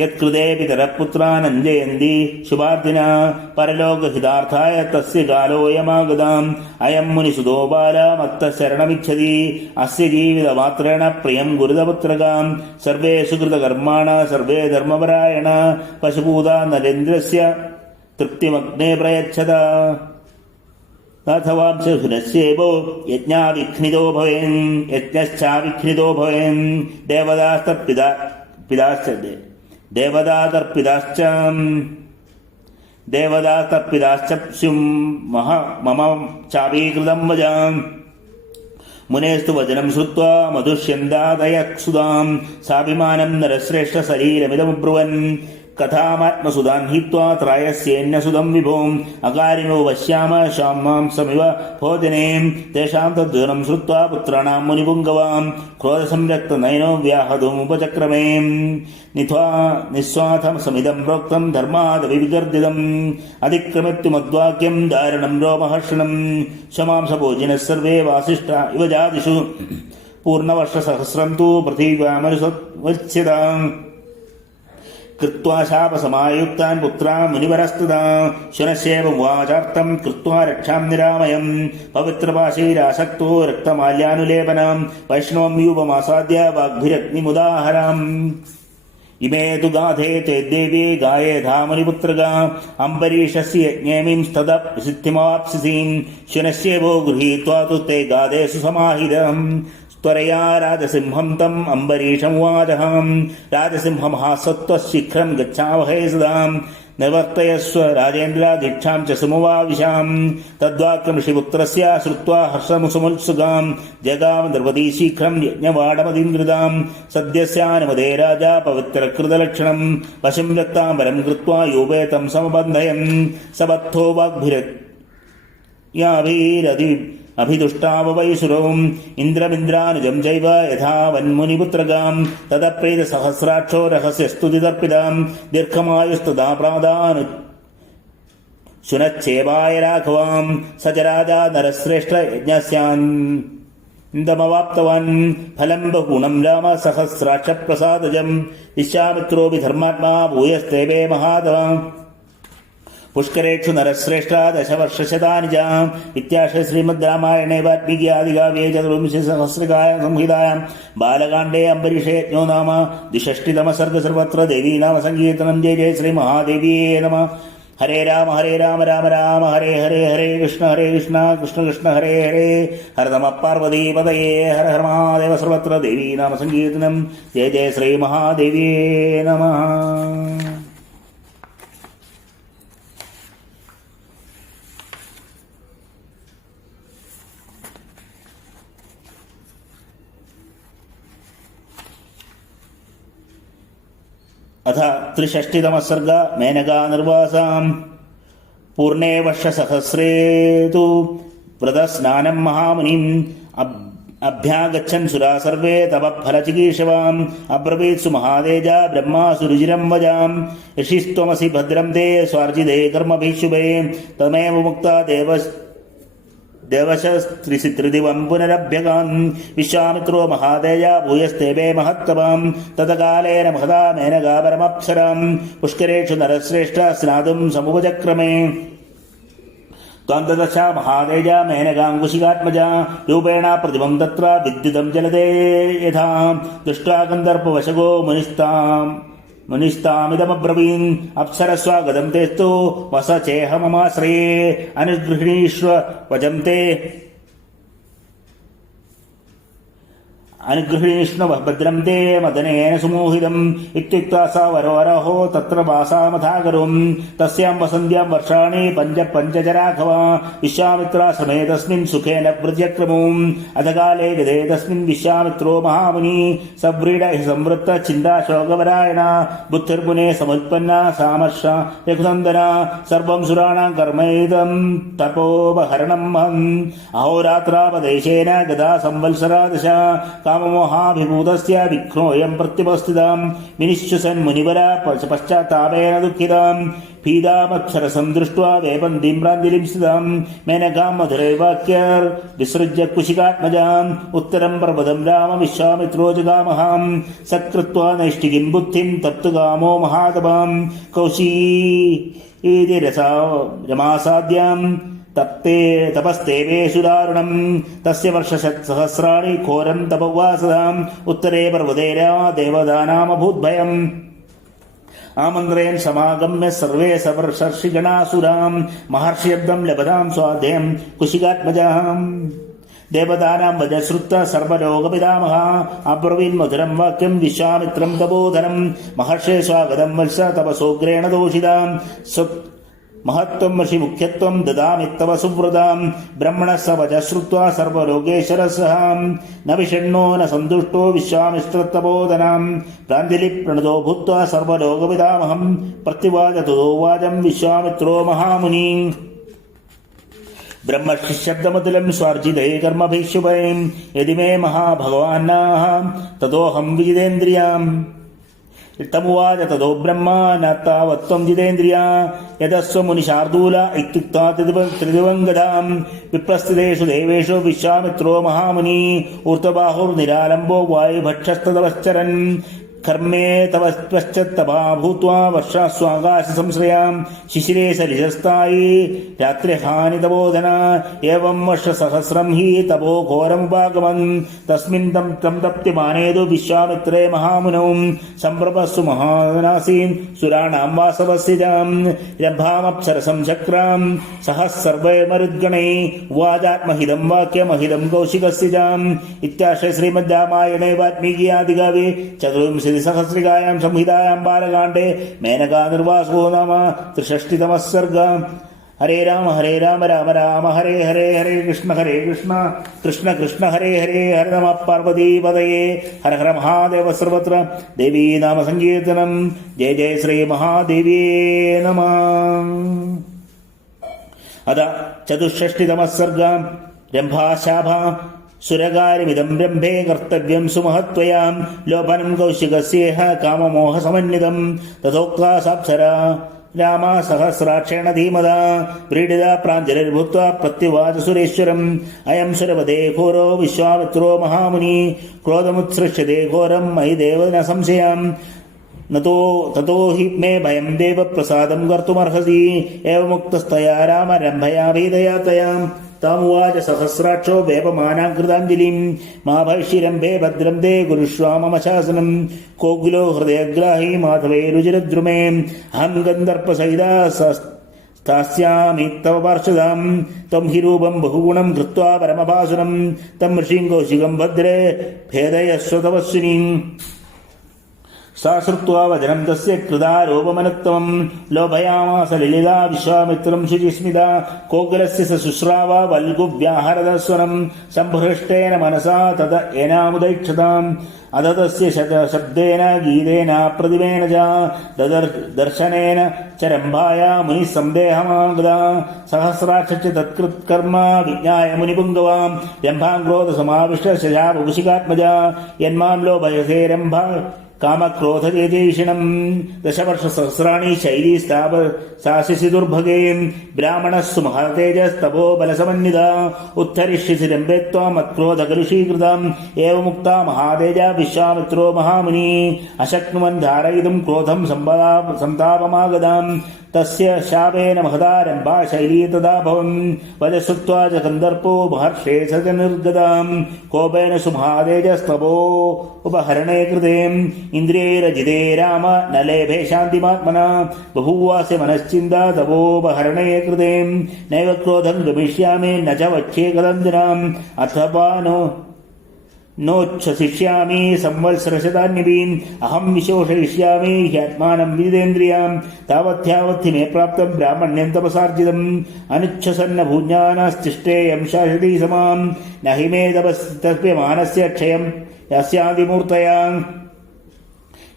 यत्कृते पितरः पुत्रान् अञ्जयन्ति शुभार्थिना परलोकहितार्थाय तस्य कालोऽयमागताम् अयं मुनिसुतो बाला मत्तः शरणमिच्छति अस्य जीवितमात्रेण प्रियं गुरुदपुत्रकां सर्वे सुकृतकर्माणा सर्वे धर्मपरायण पशुपूता नरेन्द्रस्य तृप्तिमग्ने प्रयच्छत अथवांशुनश्चेवो यज्ञाविघ्नितो भवेन् यज्ञश्चाविघ्नितो भवेन् देवदातर्पिताश्च स्युं मम चापीकृतं वजाम् मुनेस्तु वचनं श्रुत्वा मधुष्यन्दादयः सुधां साभिमानं नरश्रेष्ठ शरीरमिदमुब्रुवन् कथामात्मसुधान् हित्वा त्रायस्येन्यसुधं विभोम् अकारिणो वश्याम शामांसमिव भोजने तेषां तद्वचनं श्रुत्वा पुत्राणां मुनिपुङ्गवां क्रोधसंरक्तनयनो व्याहतुमुपचक्रमे निस्वार्थं समिदं प्रोक्तं धर्मादविविगर्दितम् अधिक्रमित्युमद्वाक्यं दारुणं रोमहर्षणं शमांसभोजिनः सर्वे वासिष्ठा इव जातिषु पूर्णवर्षसहस्रं तु पृथिव्यामनुसत्वत्स्यताम् कृत्वा शापसमायुक्तान् पुत्रान् मुनिवरस्तदा शुनश्चेवमुवाचार्तं कृत्वा रक्षां निरामयं पवित्रपाशैरासक्तो रक्तमाल्यानुलेपनं वैष्णवम्यूपमासाद्य वाग्भिरग्निमुदाहराम् इमे तु गाधे ते देवी गायेधा मुनिपुत्रगा अम्बरीषस्य यज्ञेमिंस्तदा सिद्धिमाप्स्यसीं शुनश्चेवो गृहीत्वा तु ते गाधेषु समाहितम् त्वरया राजसिंहं तम् अम्बरीषमुवाचहां राजसिंहमः सत्त्वशीघ्रं गच्छावहे सदां निवर्तयस्व राजेन्द्रादीक्षां च समुवाविशां तद्वाक्यं ऋषिपुत्रस्य श्रुत्वा हर्षमुसमुत्सुकां जगाम द्रौपदी शीघ्रं यज्ञवाडमदीन्द्रितां सद्यस्यानुमदे राजा पवित्रकृतलक्षणं पशुं रक्ताम्बरं कृत्वा योपेतं समबन्धयन् सबद्धो वाग्भिरयाभिरधि अभिदुष्टाववैसुरौम् इन्द्रमिन्द्रानुजं चैव यथा वन्मुनिपुत्रगां तदप्रेतसहस्राक्षो रहस्यस्तुतितर्पितां दीर्घमायुस्तदा प्रादानु शुनच्छेवाय राघवां स च राजा नरश्रेष्ठ यज्ञस्यान्दमवाप्तवान् फलं बहुगुणं राम सहस्राक्षप्रसादजं विश्वामित्रोऽपि धर्मात्मा भूयस्तेवे महातवा पुष्करेक्षु नरश्रेष्ठा दशवर्षशतानि च इत्याश्रय श्रीमद् रामायणे वाल्मीकि आदिकाव्ये चतुर्विंशतिसहस्रकाय संहितायां बालकाण्डे अम्बरीषे यज्ञो नाम 62तमः सर्गः सर्वत्र देवी नाम संकीर्तनं जय जय श्री महादेव्ये नमः हरे राम राम राम हरे हरे हरे कृष्ण कृष्ण कृष्ण हरे हरे हर नमः पार्वतीपतये हर हर महादेव सर्वत्र देवी नाम संकीर्तनं जय जय श्री महादेव्ये नमः अथ 63तमः सर्गः मेनका निर्वासाम् पूर्णे वर्षसहस्रे तु व्रतस्नानं महामुनिम् अभ्यागच्छन् सुरा सर्वे तपःफलचिकीर्षवाम् अब्रवीत्सु महातेजा ब्रह्मासु रुचिरं वजाम् ऋषिस्त्वमसि भद्रं ते स्वार्जिते कर्मभिः शुभे तमेव मुक्ता देवशस्त्रिदिवं पुनरभ्यगान् विश्वामित्रो महातेजा भूयस्तेवे महत्तवां ततकालेन महदा मेनका परमप्सरां पुष्करेषु नरश्रेष्ठ स्नातुं समुपचक्रमे त्वन्ददश महातेज मेनकाङ्कुशिकात्मजा रूपेण प्रतिमं तत्र विद्युतं जलदे यथा दृष्ट्वा गन्धर्पवशगो मुनिस्तामिदमब्रवीन् अप्सरस्वागतं तेस्तु वस चेह ममाश्रये अनुगृह्णीष्व वचं ते अनुगृह्णीष्णव भद्रं ते मदनेन सुमोहितम् इत्युक्त्वा सा वरोरहो तत्र वासामथाकरुम् तस्यां वसन्त्यां वर्षाणि पञ्चजराघव विश्वामित्राश्रमे तस्मिन् सुखेन प्रत्यक्रमुम् अधकाले गते तस्मिन् विश्वामित्रो महामुनि सव्रीडः संवृत्त चिन्ताशोकपरायण बुद्धिर्मुने समुत्पन्ना सामर्ष रघुनन्दन सर्वं सुराणां कर्मैदं तपोपहरणम् अहोरात्रापदेशेन गदा संवत्सरादश काममोहाभिभूतस्य विघ्नोऽयं प्रत्युपस्थितं विनिश्चसन् मुनिवरा पश्चात्तापेन दुःखितं पीदामक्षरसं दृष्ट्वा वेपन्तीं प्राञ्जलिं स्थितं मेनकां मधुरैवाक्यर्विसृज्य कुशिकात्मजाम् उत्तरं प्रपदं राम विश्वामित्रो जगामहां सत्कृत्वा नैष्टिकीं बुद्धिं तप्तुकामो महातपां कौशीति रमासाद्यां तपस्तेवेषु दारुणम् तस्य वर्षसहस्राणि घोरं तपवासदाम् उत्तरे पर्वते देवदानामभूद्भयम् आमन्त्रेण समागम्य सर्वे सवर्षर्षिगणासुराम् महर्षिशब्दं लभतां स्वाध्यं कुशिकात्मजाम् देवतानां वच श्रुत्वा सर्वलोकपितामहः अब्रवीन् मधुरं वाक्यं विश्वामित्रं तपोधनं महर्षे स्वागतं वत्स तपसोग्रेण दोषितां महत्त्वं ऋषि मुख्यत्वं ददामि तव सुव्रतां ब्रह्मणः स वच श्रुत्वा सर्वलोकेश्वरसः न विषण्णो न सन्तुष्टो विश्वामित्रतपोधनां प्राञ्जलिप्रणतो भूत्वा सर्वलोकपितामहं प्रत्युवाच ततोवाचं विश्वामित्रो महामुनि ब्रह्मशिशब्दमतुलं स्वार्जिते कर्मभिः यदि मे महाभगवान्नाह ततोऽहं विजितेन्द्रियाम् तमुवाच ततो ब्रह्मा न तावत्त्वं जितेन्द्रिया यदस्व मुनिशार्दूल इत्युक्त्वा त्रिदिवङ्गदां विप्रस्थितेषु देवेषु विश्वामित्रो महामुनि ऊर्ध्वबाहुर्निरालम्बो वायुभक्षस्तदवश्चरन् कर्मे तव पश्चत्तपा भूत्वा वर्षास्वाकाशसंश्रयां शिशिरे सलिलस्थायी रात्रिहानि तपोधन एवं वर्षसहस्रं हि तपो घोरमुपागमन् तस्मिन् तं तप्यमानेदु विश्वामित्रे महामुनौ सम्प्रभस्सु महानासीन् सुराणां वासवस्यजां रम्भामप्सरसं चक्रां सह सर्वैर्मरुद्गणै उवाचात्महिदं वाक्यमहिदं कौशिकस्यजाम् इत्याश्रय श्रीमद्रामायणे वाल्मीकि आदिकाव्ये चतुर्विंशति सहस्रिकायां संहितायां बालकाण्डे मेनका निर्वासो नाम 63तमः सर्गः। हरे राम राम राम हरे हरे हरे कृष्ण कृष्ण कृष्ण हरे हरे हरे नमः पार्वतीपतये हर हर महादेव सर्वत्र देवी नाम संकीर्तनं जय जय श्री महादेवी नमः। अथ 64तमः सर्गः। रम्भाशाभा सुरगारिमिदं ब्रह्मे कर्तव्यं सुमहत्वयां लोभनं कौशिकस्येह काममोहसमन्वितं तथोक्त्वा साप्सरा रामा सहस्राक्षेण धीमदा व्रीडिता प्राञ्जलिर्भूत्वा प्रत्युवाच सुरेश्वरम् अयं सुरवदे घोरो विश्वामित्रो महामुनि क्रोधमुत्सृष्यते घोरं मयि देव न संशयम् ततो हि मे भयं देव प्रसादं कर्तुमर्हसि एवमुक्तस्तया राम रम्भया भीतया तया तामुवाच सहस्राक्षो वेपमानां कृताञ्जलिं मा भविष्यरम्भे भद्रं ते गुरुष्वा मम शासनं कोकिलो हृदयग्राही माधवे रुचिरद्रुमे अहं गन्धर्पसहिता स्थास्यामि तव पार्षदां त्वं हि रूपं बहुगुणं कृत्वा परमभासुरं तं ऋषिं कौशिकं भद्रे भेदयस्व तपस्विनीम् सा श्रुत्वा वचनं तस्य कृतारोपमनुत्तमं लोभयामास ललिता विश्वामित्रं शुचिस्मिता कोकिलस्य स शुश्रावा वल्गुव्याहरदस्वनं सम्भृष्टेन मनसा तत एनामुदैक्षताम् अदतस्य शब्देन गीतेन प्रतिमेन च दर्शनेन च रम्भाया मुनिः सन्देहमागता सहस्राक्षश्च तत्कृत्कर्म विज्ञाय मुनिपुङ्गवां रम्भां क्रोधसमाविष्ट शशापकुशिकात्मजा यन्मां लोभयसे रम्भा कामक्रोधजेजेषिणं दशवर्षसहस्राणि शैली स्थापसाशिषि दुर्भगे ब्राह्मणस्सु महातेजस्तपो बलसमन्विता उत्थरिष्यसि रम्भे त्वामत्क्रोधकलुषीकृतम् एवमुक्ता महातेजा विश्वामित्रो महामुनि अशक्नुवन् धारयितुं क्रोधं सन्तापमागताम् तस्य शापेन महदारम्भा शैली तदा भवन् वजश्रुत्वा च कन्दर्पो महर्षे स च निर्गताम् कोपेन सुमहातेजस्तवो उपहरणे कृते इन्द्रियैरजिते राम न लेभे शान्तिमात्मना बभूवास्य मनश्चिन्ता तवोपहरणे कृते नैव क्रोधं गमिष्यामि न च वक्ष्ये कदञ्जनाम् अथवा नोच्छसिष्यामि संवत्सरशतान्यपि अहं विशोषयिष्यामि ह्यात्मानं विदितेन्द्रियां तावत्यावत्ति मे प्राप्तं ब्राह्मण्यं तपसार्जितम् अनुच्छसन्न भूज्ञानास्तिष्ठेयं शाश्वती समां न हि मे तपस्तप्यमानस्य क्षयं यस्यादिमूर्तया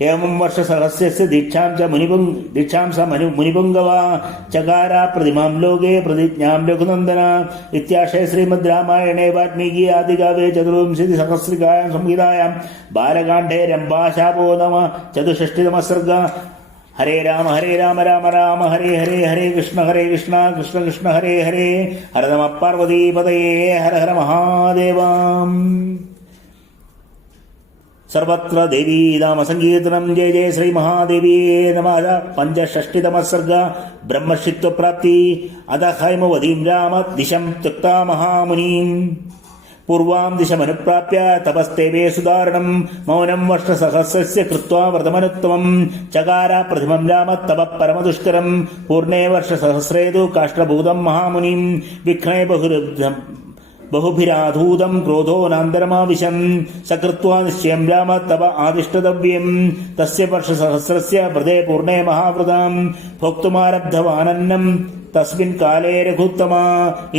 एवं वर्षसहस्रस्य दीक्षां स मुनिपुङ्गवा चकारा प्रतिमां लोके प्रतिज्ञां रघुनन्दना इत्याशय श्रीमद् रामायणे वाल्मीकि आदिकाव्ये चतुर्विंशतिसहस्रिकायां संहितायां बालकाण्डे रम्भाशापो नम 64तमः सर्गः। हरे राम राम राम हरे हरे हरे कृष्ण कृष्ण कृष्ण हरे हरे हर नमः पार्वतीपतये हर हर महादेव। सर्वत्र देवी नाम संकीर्तनं जय जय श्री महादेवी नमः। 65तमः सर्गः ब्रह्मर्षित्व प्राप्ति। अथ हैमवतीं राम दिशं त्यक्ता महामुनिं पूर्वां दिशमनुप्राप्य तपस्तेवे सुदारणं मौनं वर्षसहस्रस्य कृत्वा व्रतमनुत्तमं चकार प्रथमं राम तपः परमदुष्करं पूर्णे वर्षसहस्रे तु काष्ठभूतं महामुनिं विघ्ने बहुभिराधूतं क्रोधोऽनान्तरमाविशन् सकृत्वा निश्चयं राम तव आदिष्टतव्यं तस्य वर्षसहस्रस्य व्रते पूर्णे महाव्रतां भोक्तुमारब्धवानन्नं तस्मिन् काले रघुत्तमा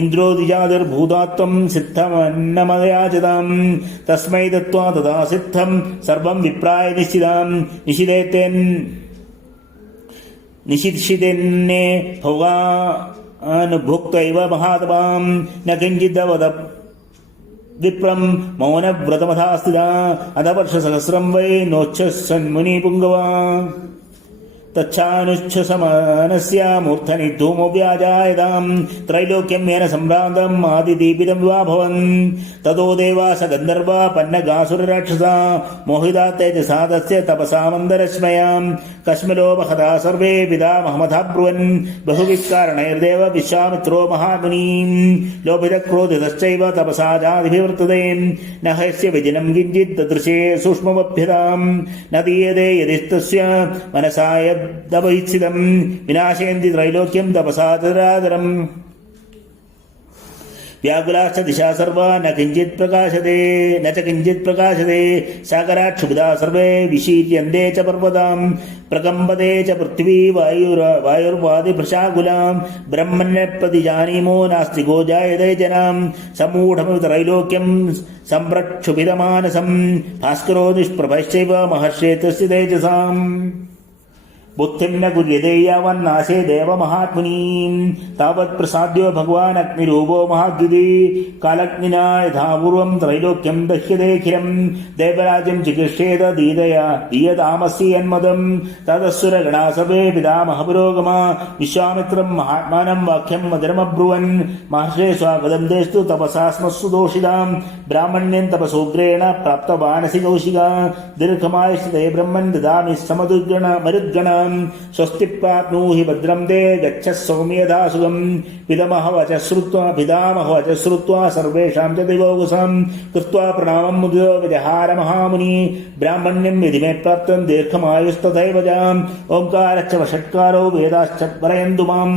इन्द्रोदिजातिर्भूतात्वं सिद्धमन्नमयाजतां तस्मै दत्त्वा तदा सिद्धं सर्वं विप्राय निश्चितां निशिदितेन्ने भोगा अनुभुक्तैव महात्मां न किञ्चिदवद विप्रं मौनव्रतमथा स्थिता अथ वर्षसहस्रं वै नोच्छसन्मुनिपुङ्गवा तच्छानुच्छसमानस्य मूर्धनि धूमो व्याजायतां त्रैलोक्यं येन सम्भ्रान्तम् आदिदीपितं वा भवन् ततो देवा स गन्धर्वा पन्नगासुरराक्षसा मोहिता तेजसा तस्य तपसा मन्दरश्मयां कश्मलोपहता सर्वे पितामहमथा ब्रुवन् बहुविकारणैर्देव विश्वामित्रो महामुनिं लोभितक्रोधितश्चैव तपसा जातिभिवर्तते न हस्य विजनं किञ्चित् ददृशे सूक्ष्ममभ्यतां न दीयते यदिस्तस्य मनसा यद्दवैत्सितं विनाशयन्ति त्रैलोक्यं तपसा तदादरम् व्याकुलाश्च दिशा सर्वा न च किञ्चित् प्रकाशते सागराक्षुभिदा सर्वे विशीर्यन्ते च पर्वतां प्रकम्पते च पृथ्वी वायुर्वादिभृशाकुलां ब्रह्मण्यप्रतिजानीमो नास्तिको जायते जनां सम्मूढमिव त्रैलोक्यं सम्प्रक्षुभितमानसं भास्करो निष्प्रभश्चैव महर्षे तस्य तेजसाम् बुद्धिं न कुर्यते यावन्नाशे देवमहात्मनीं तावत् प्रसाद्यो भगवान् अग्निरूपो महाद्युति कालग्निना यथा पूर्वं त्रैलोक्यं दह्यतेऽखिलं देवराज्यं चिकित्सेत दीयतामसि यन्मदं तदसुरगणा सर्वे पितामहपुरोगमा विश्वामित्रं महात्मानं वाक्यं मधुरमब्रुवन् महर्षे स्वागतं तेस्तु तपसा स्मस्सु दोषितां ब्राह्मण्यं तपसोग्रेण प्राप्तवानसि कौशिका दीर्घमायुष्यते ब्रह्मन् ददामि मरुद्गणां स्वस्ति प्राप्नूहि भद्रं ते गच्छ सौम्यदासुगं पितामहवच श्रुत्वा सर्वेषां च दिवोगसां कृत्वा प्रणामं मुदितो विजहार महामुनि ब्राह्मण्यं यदि मे प्राप्तं दीर्घमायुस्तथैव जाम् ओंकारश्च वषट्कारो वेदाश्च परयन्तु मां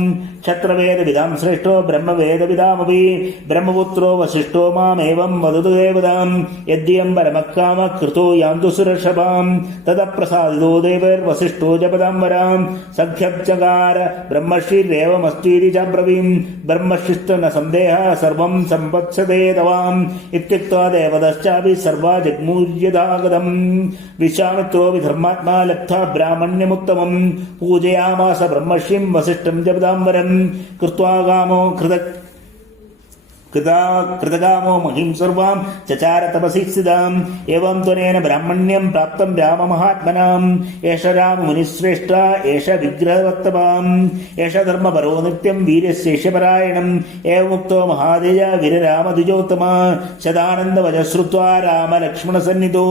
क्षत्रवेदविदां श्रेष्ठो ब्रह्मवेदविदामपि ब्रह्मपुत्रो वसिष्ठो मामेवं वदतु देवतां यद्यं परमकामः कृतो यान्तु सुरर्षभां तदप्रसादितो देवैर्वसिष्ठो जपदां वरां सख्यब्चकार ब्रह्मश्रीरेवमस्तीति च ब्रवीं ब्रह्मश्रीश्च न सन्देहः सर्वं सम्पत्स्यते तवाम् इत्युक्त्वा देवतश्चापि सर्वा जग्मूर्यदागतम् विश्वामित्रोऽपि धर्मात्मा लब्ध्वा ब्राह्मण्यमुत्तमं पूजयामास ब्रह्मश्रीं वसिष्ठं जपदां वरं कृत्वा कृतकामो महिं सर्वां चचार तपसि स्थिताम् एवं त्वनेन ब्राह्मण्यं प्राप्तं राममहात्मनाम् एष राममुनिश्रेष्ठ एष विग्रहवत्तमाम् एष धर्मपरो नित्यं वीर्यशेषपरायणम् एवमुक्तो महादेय वीररामद्विजोत्तमा सदानन्दवचः श्रुत्वा रामलक्ष्मणसन्निधौ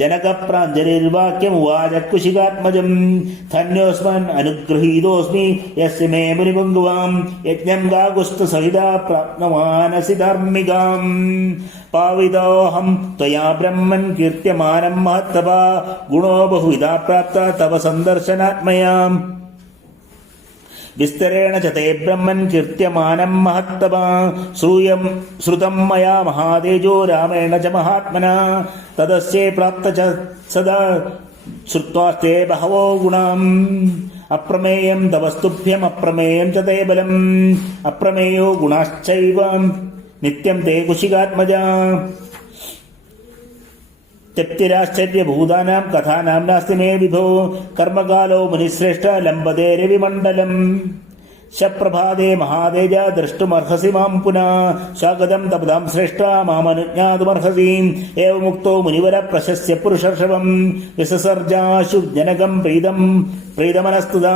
जनकप्राञ्जलिर्वाक्यमुवाच कुशिकात्मजम् धन्योऽस्मन् अनुगृहीतोऽस्मि यस्य मे मुनिपुङ्गवाम् यज्ञं गागुस्तसहिता प्राप्नुवान् धार्मिकाम् पाविदोऽहं त्वया ब्रह्मन् कीर्त्यमानं महत्तपा गुणो बहुविधा प्राप्ता तव सन्दर्शनात्मया विस्तरेण च ते ब्रह्मन् कीर्त्यमानं महत्तपा श्रुतं मया महातेजो रामेण च महात्मना तदस्ये प्राप्त च सदा श्रुत्वास्ते बहवो गुणाम् अप्रमेयं तवस्तुभ्यम् अप्रमेयं च ते बलम् अप्रमेयो गुणाश्चैव नित्यं ते कुशिकात्मजा त्यक्तिराश्चर्यभूतानां कथानां नास्ति मे विभो कर्मकालो मुनिश्रेष्ठ लम्बते रविमण्डलम् शप्रभाते महातेज द्रष्टुमर्हसि मां पुनः स्वागतं तपदां श्रेष्ठ मामनुज्ञातुमर्हसि एवमुक्तो मुनिवर प्रशस्य पुरुषर्षभं विससर्जाशु जनकं प्रीतमनस्तुता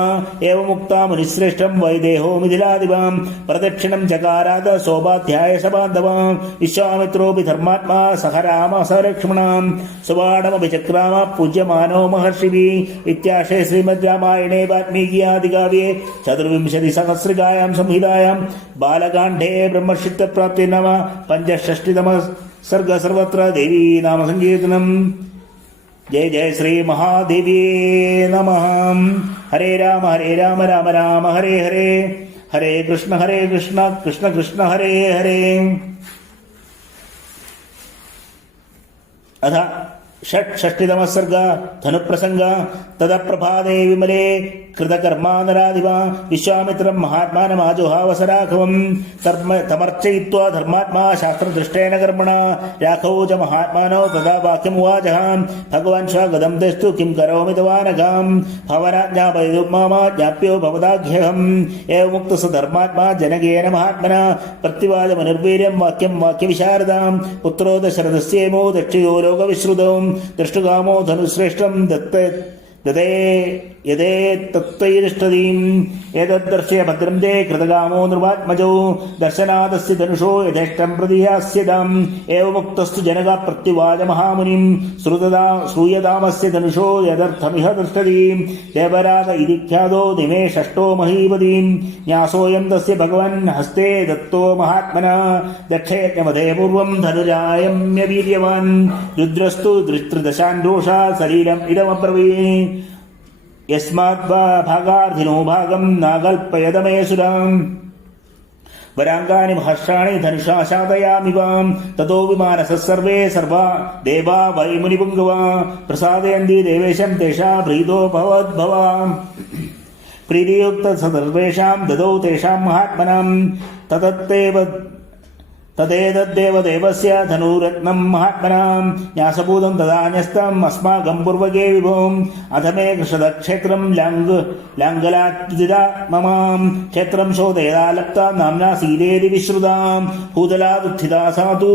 एवमुक्ता मुनिश्रेष्ठं वैदेहो मिथिलादिवां प्रदक्षिणं चकाराद सोपाध्यायसबान्धवां विश्वामित्रोऽपि धर्मात्मा सह राम स लक्ष्मणां सुबाणमपि चक्राम पूज्यमानो महर्षिभिः इत्याशे श्रीमद्रामायणे वाल्मीकियादिकाव्ये चतुर्विंशतिसहस्रिकायां संहितायां बालकाण्डे ब्रह्मर्षित्वप्राप्ति नाम 65तमः सर्ग सर्वत्र देवी नाम संकीर्तनम् जय जय श्री महादेवी नमः। हरे राम राम राम हरे हरे हरे कृष्ण कृष्ण कृष्ण हरे हरे। अथ षट्षष्टितमः सर्ग धनुप्रसंग तदप्रभाते विमले कृतकर्मा नरादिवा विश्वामित्रं महात्मानमाजुहावसराघवं तमर्चयित्वा धर्मात्मा शास्त्रदृष्टेन कर्मणा राघवो च महात्मानो तदा वाक्यमुवाचः भगवान् स्वगदं तेस्तु किं करोमि तवानघां भवनाज्ञापयतु मामा ज्ञाप्यो भवदाघ्यहम् एवमुक्तः स धर्मात्मा जनकेन महात्मना प्रतिवादमनुर्वीर्यं वाक्यं वाक्यविशारदां पुत्रो दशरथस्येमो दक्षयो लोकविश्रुतौ दृष्टुकामो धनुश्रेष्ठं ददे यदे तत्त्वैरिष्टदीम् एतद्दर्शय भद्रं ते कृतकामो नृपात्मजौ दर्शनादस्य धनुषो यथेष्टं प्रतियास्यताम् एवमुक्तस्तु जनकः प्रत्युवाच महामुनिं श्रूयतामस्य धनुषो यदर्थमिह दृष्टदीम् देवराज इति ख्यातो दिमे षष्ठो महीपदीम् न्यासोऽयं तस्य भगवन् हस्ते दत्तो महात्मना दक्षयज्ञवधे पूर्वं धनुरायम्य वीर्यवान् रुद्रस्तु त्रिदशाण्डोषा शरीरम् इदमब्रवीत् यस्माद्भागार्थिनो भागं नागल्पयत मे सुराम् वराङ्गानि महर्षाणि धनुषा शातयामि वाम् ततो विमानसः सर्वा देवा वै मुनिपुङ्गवा प्रसादयन्ति देवेशं तेषां प्रीतो भवद्भवा प्रीतियुक्त सर्वेषां ददौ तेषां महात्मनां तदेतद्देवदेवस्य धनुरत्नं महात्मनां न्यासभूतं तदान्यस्तम् अस्माकं पूर्वके विभोम् अथ मे कृषदक्षेत्रं लाङ्गलाद्विदा ममां क्षेत्रं शोधयदा लप्ता नाम्ना सीदेति विश्रुतां भूतलादुत्थिता सा तु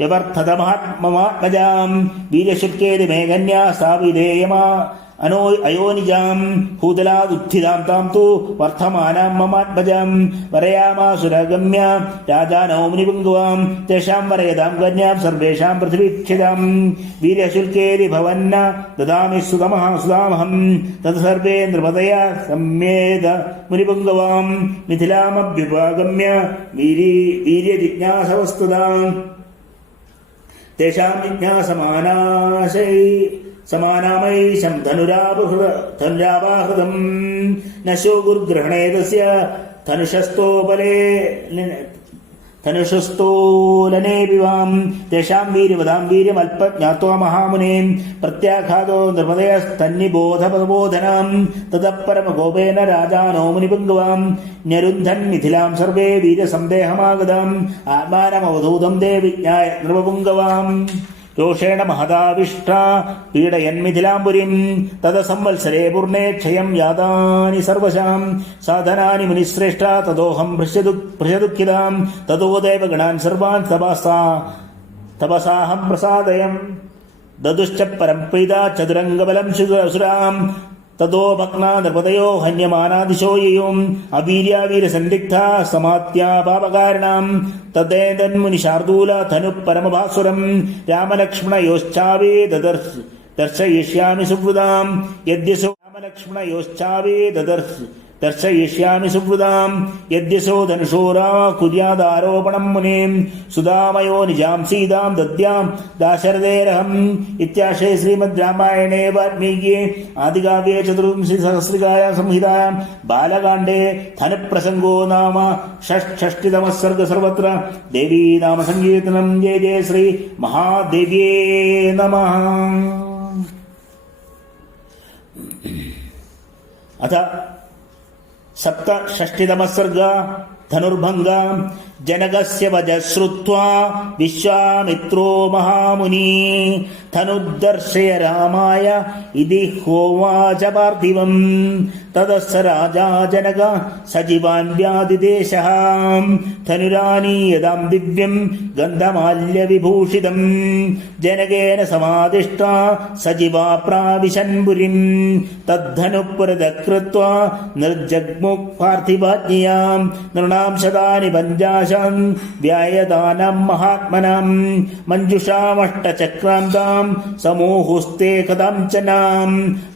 व्यवर्थत महात्मजां वीर्यशुल्केति मे कन्या सा विधेयमा अयोनिजां भूतलादुत्थितां तां तु वर्धमानां ममात्मजां वरयामासुरगम्य राजानौ मुनिपुङ्गवां तेषां वरयतां कन्यां सर्वेषां पृथिवीक्षितां वीर्यशुल्केति भवन्न ददामि सुदामहं तत् सर्वे नृपतया सम्मेद मुनिपुङ्गवां मिथिलामभ्युपगम्य वीर्यजिज्ञासवस्तुतां तेषां समानामैशं धनुरावाहृतं न शोगुर्ग्रहणे तस्य धनुषस्तोलने विवां तेषां वीर्यवदां वीर्यमल्प ज्ञात्वा महामुने प्रत्याघातो नृपदयस्तन्निबोधप्रबोधनां ततः परमकोपेन राजानो मुनिपुङ्गवां न्यरुन्धन् मिथिलां सर्वे वीर्यसन्देहमागताम् आत्मानमवधूतं ते विज्ञाय नृपपुङ्गवाम् രോഷേണ മഹതാവിഷ്ട പീഡയന്മിഥിലാംബുരിം തദ സംവത്സരേ പൂർണ്ണേ ക്ഷയം യാതാനി സർവശാം സാധനാനി മുനിശ്രേഷ്ഠ തദോഹം ഭൃശദുഃഖിതാം തതോ ദേവഗണാൻ സർവാൻ തപസാഹം പ്രസാദയം ദദുശ്ച പരം പ്രീതാ ചതുരംഗബലം സുരാം തതോ ഭഗ്നാ നൃപതയോ ഹന്യമാനാദിശോ യയും അവീര്യാവീരസന്ദിഗ്ധ സമാത്യാ പാപകാരണാം തദ്ദേതന്മുനിശാർദൂല ധനു പരമഭാസുരം രാമലക്ഷ്മണയോശ്ചാവേ ദർശയിഷ്യാമി സുഹൃതാം യദ്യസോ ദർശയിഷ്യാമി സുഹൃതാം യദ്യസോ ധനുഷോരാ കുര്യാദാരോപണം മുനീം സുധാമയോ നിജാം സീതാം ദദ്യാം ദാശരഥേരഹം ഇത്യാശേ ശ്രീമദ് രാമായണേ വാൽമീകിയെ ആദികാവ്യേ ചതുർവിംശതിസഹസ്രികായ സംഹിതായാം ബാലകാണ്ഡേ ധനുപ്രസംഗോ നാമ ഷഷ്ഠിതമഃ സർഗ സർവത്ര ദേവീ നാമ സങ്കീർത്തനം ജയ ജയ ശ്രീ മഹാദേവ്യേ നമഃ. അഥ സപ്തഷഷ്ഠിതമഃ സർഗ ധനുർഭംഗ. जनकस्य वचः श्रुत्वा विश्वामित्रो महामुनि धनुर्दर्शय रामाय इति होवाच पार्थिवम्. ततः राजा जनक सजीवान् व्यादिदेशः धनुरानीयतां दिव्यं गन्धमाल्यविभूषितम्. जनकेन समादिष्टा सजीवा प्राविशन् पुरीम्. तद्धनुः कृत्वा निर्जग्मुः पार्थिवाज्ञयां नृणां शतानि पञ्चाशत् व्यायदानं महात्मनां मञ्जुषामष्टचक्रान्तां समूहुस्ते कथञ्चनां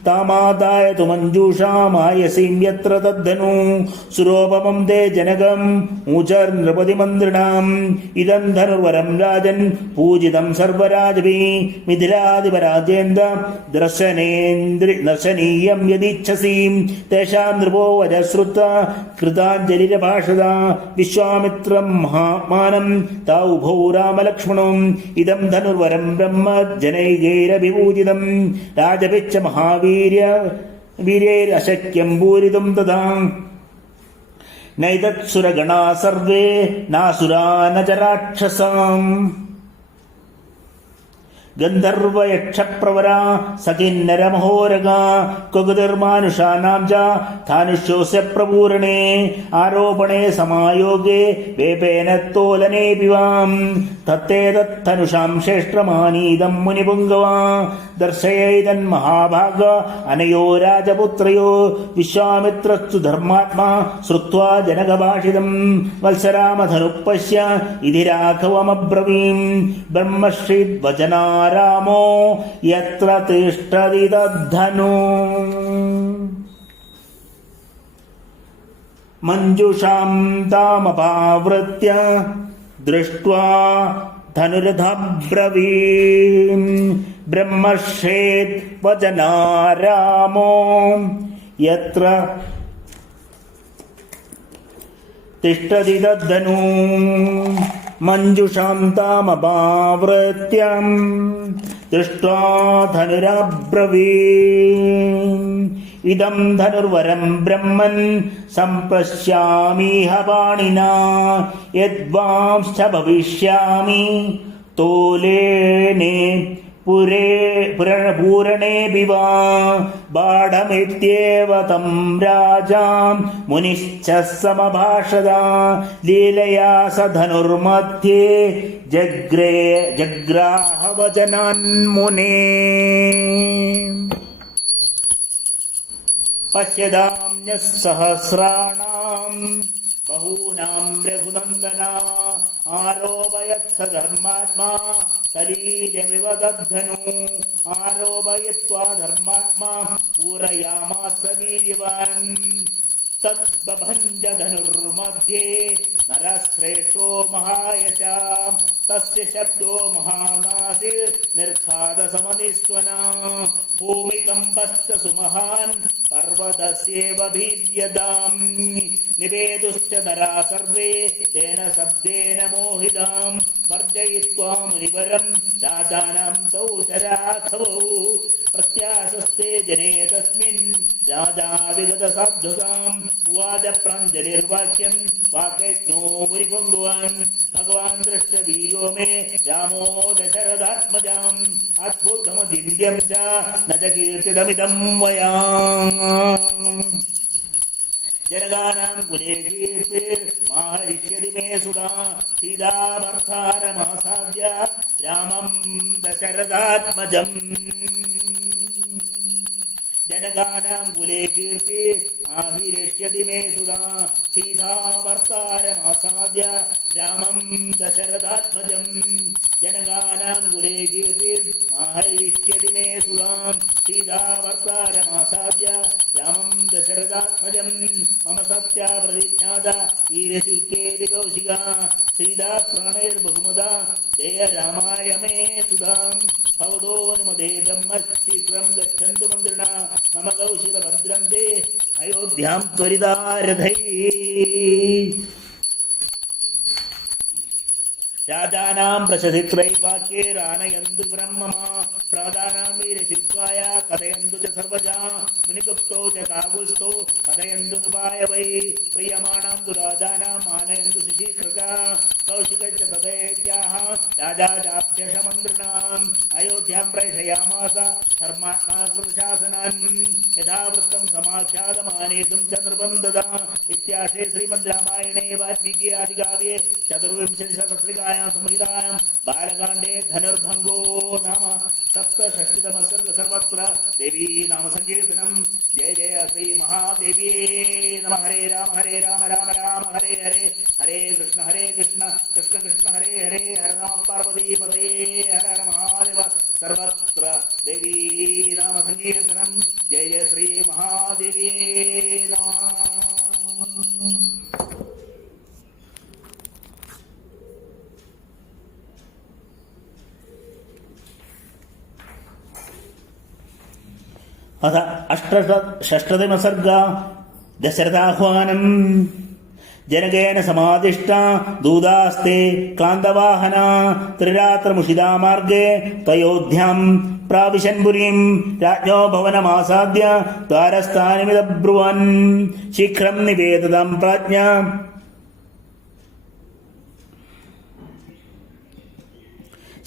तामादाय तु मञ्जूषामायसीं यत्र तद्धनु सुरोपमं ते जनकम् ऊचर्नृपतिमन्त्रिणाम्. इदं धनुर्वरं राजन् पूजितं सर्वराजभिः मिथिलाधिपराजेन्द्र दर्शनीयं यदिच्छसि. तेषां नृपो वचः श्रुत्वा कृताञ्जलिरभाषत विश्वामित्रं महात्मानं ता उभौ रामलक्ष्मणौ. इदं धनुर्वरं ब्रह्म जनैर्विभूषितं राजभिश्च महावीर्यैरशक्यं पूरितुं तथा. नैतत्सुरगणा सर्वे नासुरा न च राक्षसाम्. गन्धर्वयक्षप्रवरा सकिन्नरमहोरगा कुगुतिर्मानुषाणां च धानुष्योऽस्य प्रपूरणे आरोपणे समायोगे वेपेन तोलनेऽपि वाम्. तत्तेतद्धनुषां श्रेष्ठमानीदं मुनिपुङ्गवा दर्शयैतन्महाभाग अनयो राजपुत्रयो. विश्वामित्रस्तु धर्मात्मा श्रुत्वा जनकभाषितम् वत्सरामधनुः पश्य इति राघवमब्रवीम्. ब्रह्मश्रीद्वचना रामो यत्र तिष्ठति तद्धनु. मञ्जुषां तामपावृत्य दृष्ट्वा धनुरथब्रवीम्. ब्रह्मश्रेद्वचना रामो यत्र तिष्ठति तद्धनु. मञ्जुषां तामपावृत्यं दृष्ट्वा धनुरब्रवीम्. इदं धनुर्वरं ब्रह्मन् सम्पश्यामीह पाणिना यद्वांश्च भविष्यामि तोलेने पूरणेऽपि वा. बाढमित्येव तं राजां मुनिश्च समभाषत. लीलया स धनुर्मध्ये जग्राहवचनान्मुने. पश्यदाम्यः सहस्राणां बहूनां रघुनन्दना आरोपयत् स धर्मात्मा शरीरमिव तद्धनु. आरोपयित्वा धर्मात्मा पूरयामास वीर्यवान्. तद्बभञ्ज धनुर्मध्ये नरश्रेष्ठो महायशा. तस्य शब्दो महानासिर्निर्घातसमनिस्वना. भूमिकम्पश्च सुमहान् पर्वतस्येव भीर्यताम्. निवेदुश्च नरा सर्वे तेन शब्देन मोहिताम्. वर्जयित्वा मुनिवरम् राजानां तौ च राघवौ प्रत्याशस्ते जने तस्मिन् राजा विगतसाध्वसाम् उवाच प्राञ्जलिर्वाक्यम् वाक्यज्ञो मुनिपुङ्गवान् भगवान् दृष्टवीर्यो मे रामो दशरथात्मजाम् अद्भुतमदिव्यम् च न च कीर्तितमिदम् वया जनगानां कुले कीर्तिर्माहरिष्यति मे सुधा सीताभर्तारमासाद्य रामं दशरथात्मजम् जनगानां कुले कीर्ति आहिरिष्यति मे सुधा सीताभर्तारमासाद्य रामं दशरथात्मजम् जनगानां कुले कीर्तिर्माहरिष्यति मे सुधा सीताभर्तारमासाद्य रामं दशरथात्मजम् मम सत्या प्रतिज्ञाता वीरशुल्केति कौशिका सीता प्राणैर्बहुमदा जय रामाय मे सुधाम् भवतोऽनुमते ब्रह्म शीघ्रं गच्छन्तु मन्त्रिणा मम कौशिकभद्रं ते अयोध्यां त्वरितारथैः राजानां प्रशसित्रैवाक्ये रानयन्तु ब्रह्ममा प्रादानां वीरशिल्पाय कथयन्तु च सर्वजा मुनिगुप्तो च काकुत्स्थो कथयन्तु नुपाय वै प्रीयमाणां तु राजानां मानयन्तु सुशीकृता कौशिकश्च तथेत्याह राजा चाभ्यशमन्त्रिणाम् अयोध्यां प्रेषयामास धर्मात्मा कृतशासनान् यथावृत्तं समाख्यातमानेतुं च निर्बन्धता इत्याशे श्रीमद् रामायणे वाल्मीकि आदिकाव्ये चतुर्विंशतिसहस्रिकायां संहितायां बालकाण्डे धनुर्भङ्गो नाम सप्तषष्टितमः सर्गः सर्वत्र देवी नाम संकीर्तनं जय जय श्री महादेवी नमः हरे राम राम राम हरे हरे हरे कृष्ण कृष्ण कृष्ण हरे हरे हर राम पार्वती पदे हर हर महादेव सर्वत्र देवी नाम संकीर्तनं जय जय श्री महादेवी नमः अथ षष्ठतमसर्गा दशरथाह्वानम् जनकेन समादिष्टा दूदास्ते क्लान्तवाहना त्रिरात्रमुषिदा मार्गे त्वयोध्यां प्राविशन्पुरीं राज्ञो भवनमासाद्य द्वारस्थानिमिदब्रुवन् शीघ्रं निवेदितं प्राज्ञा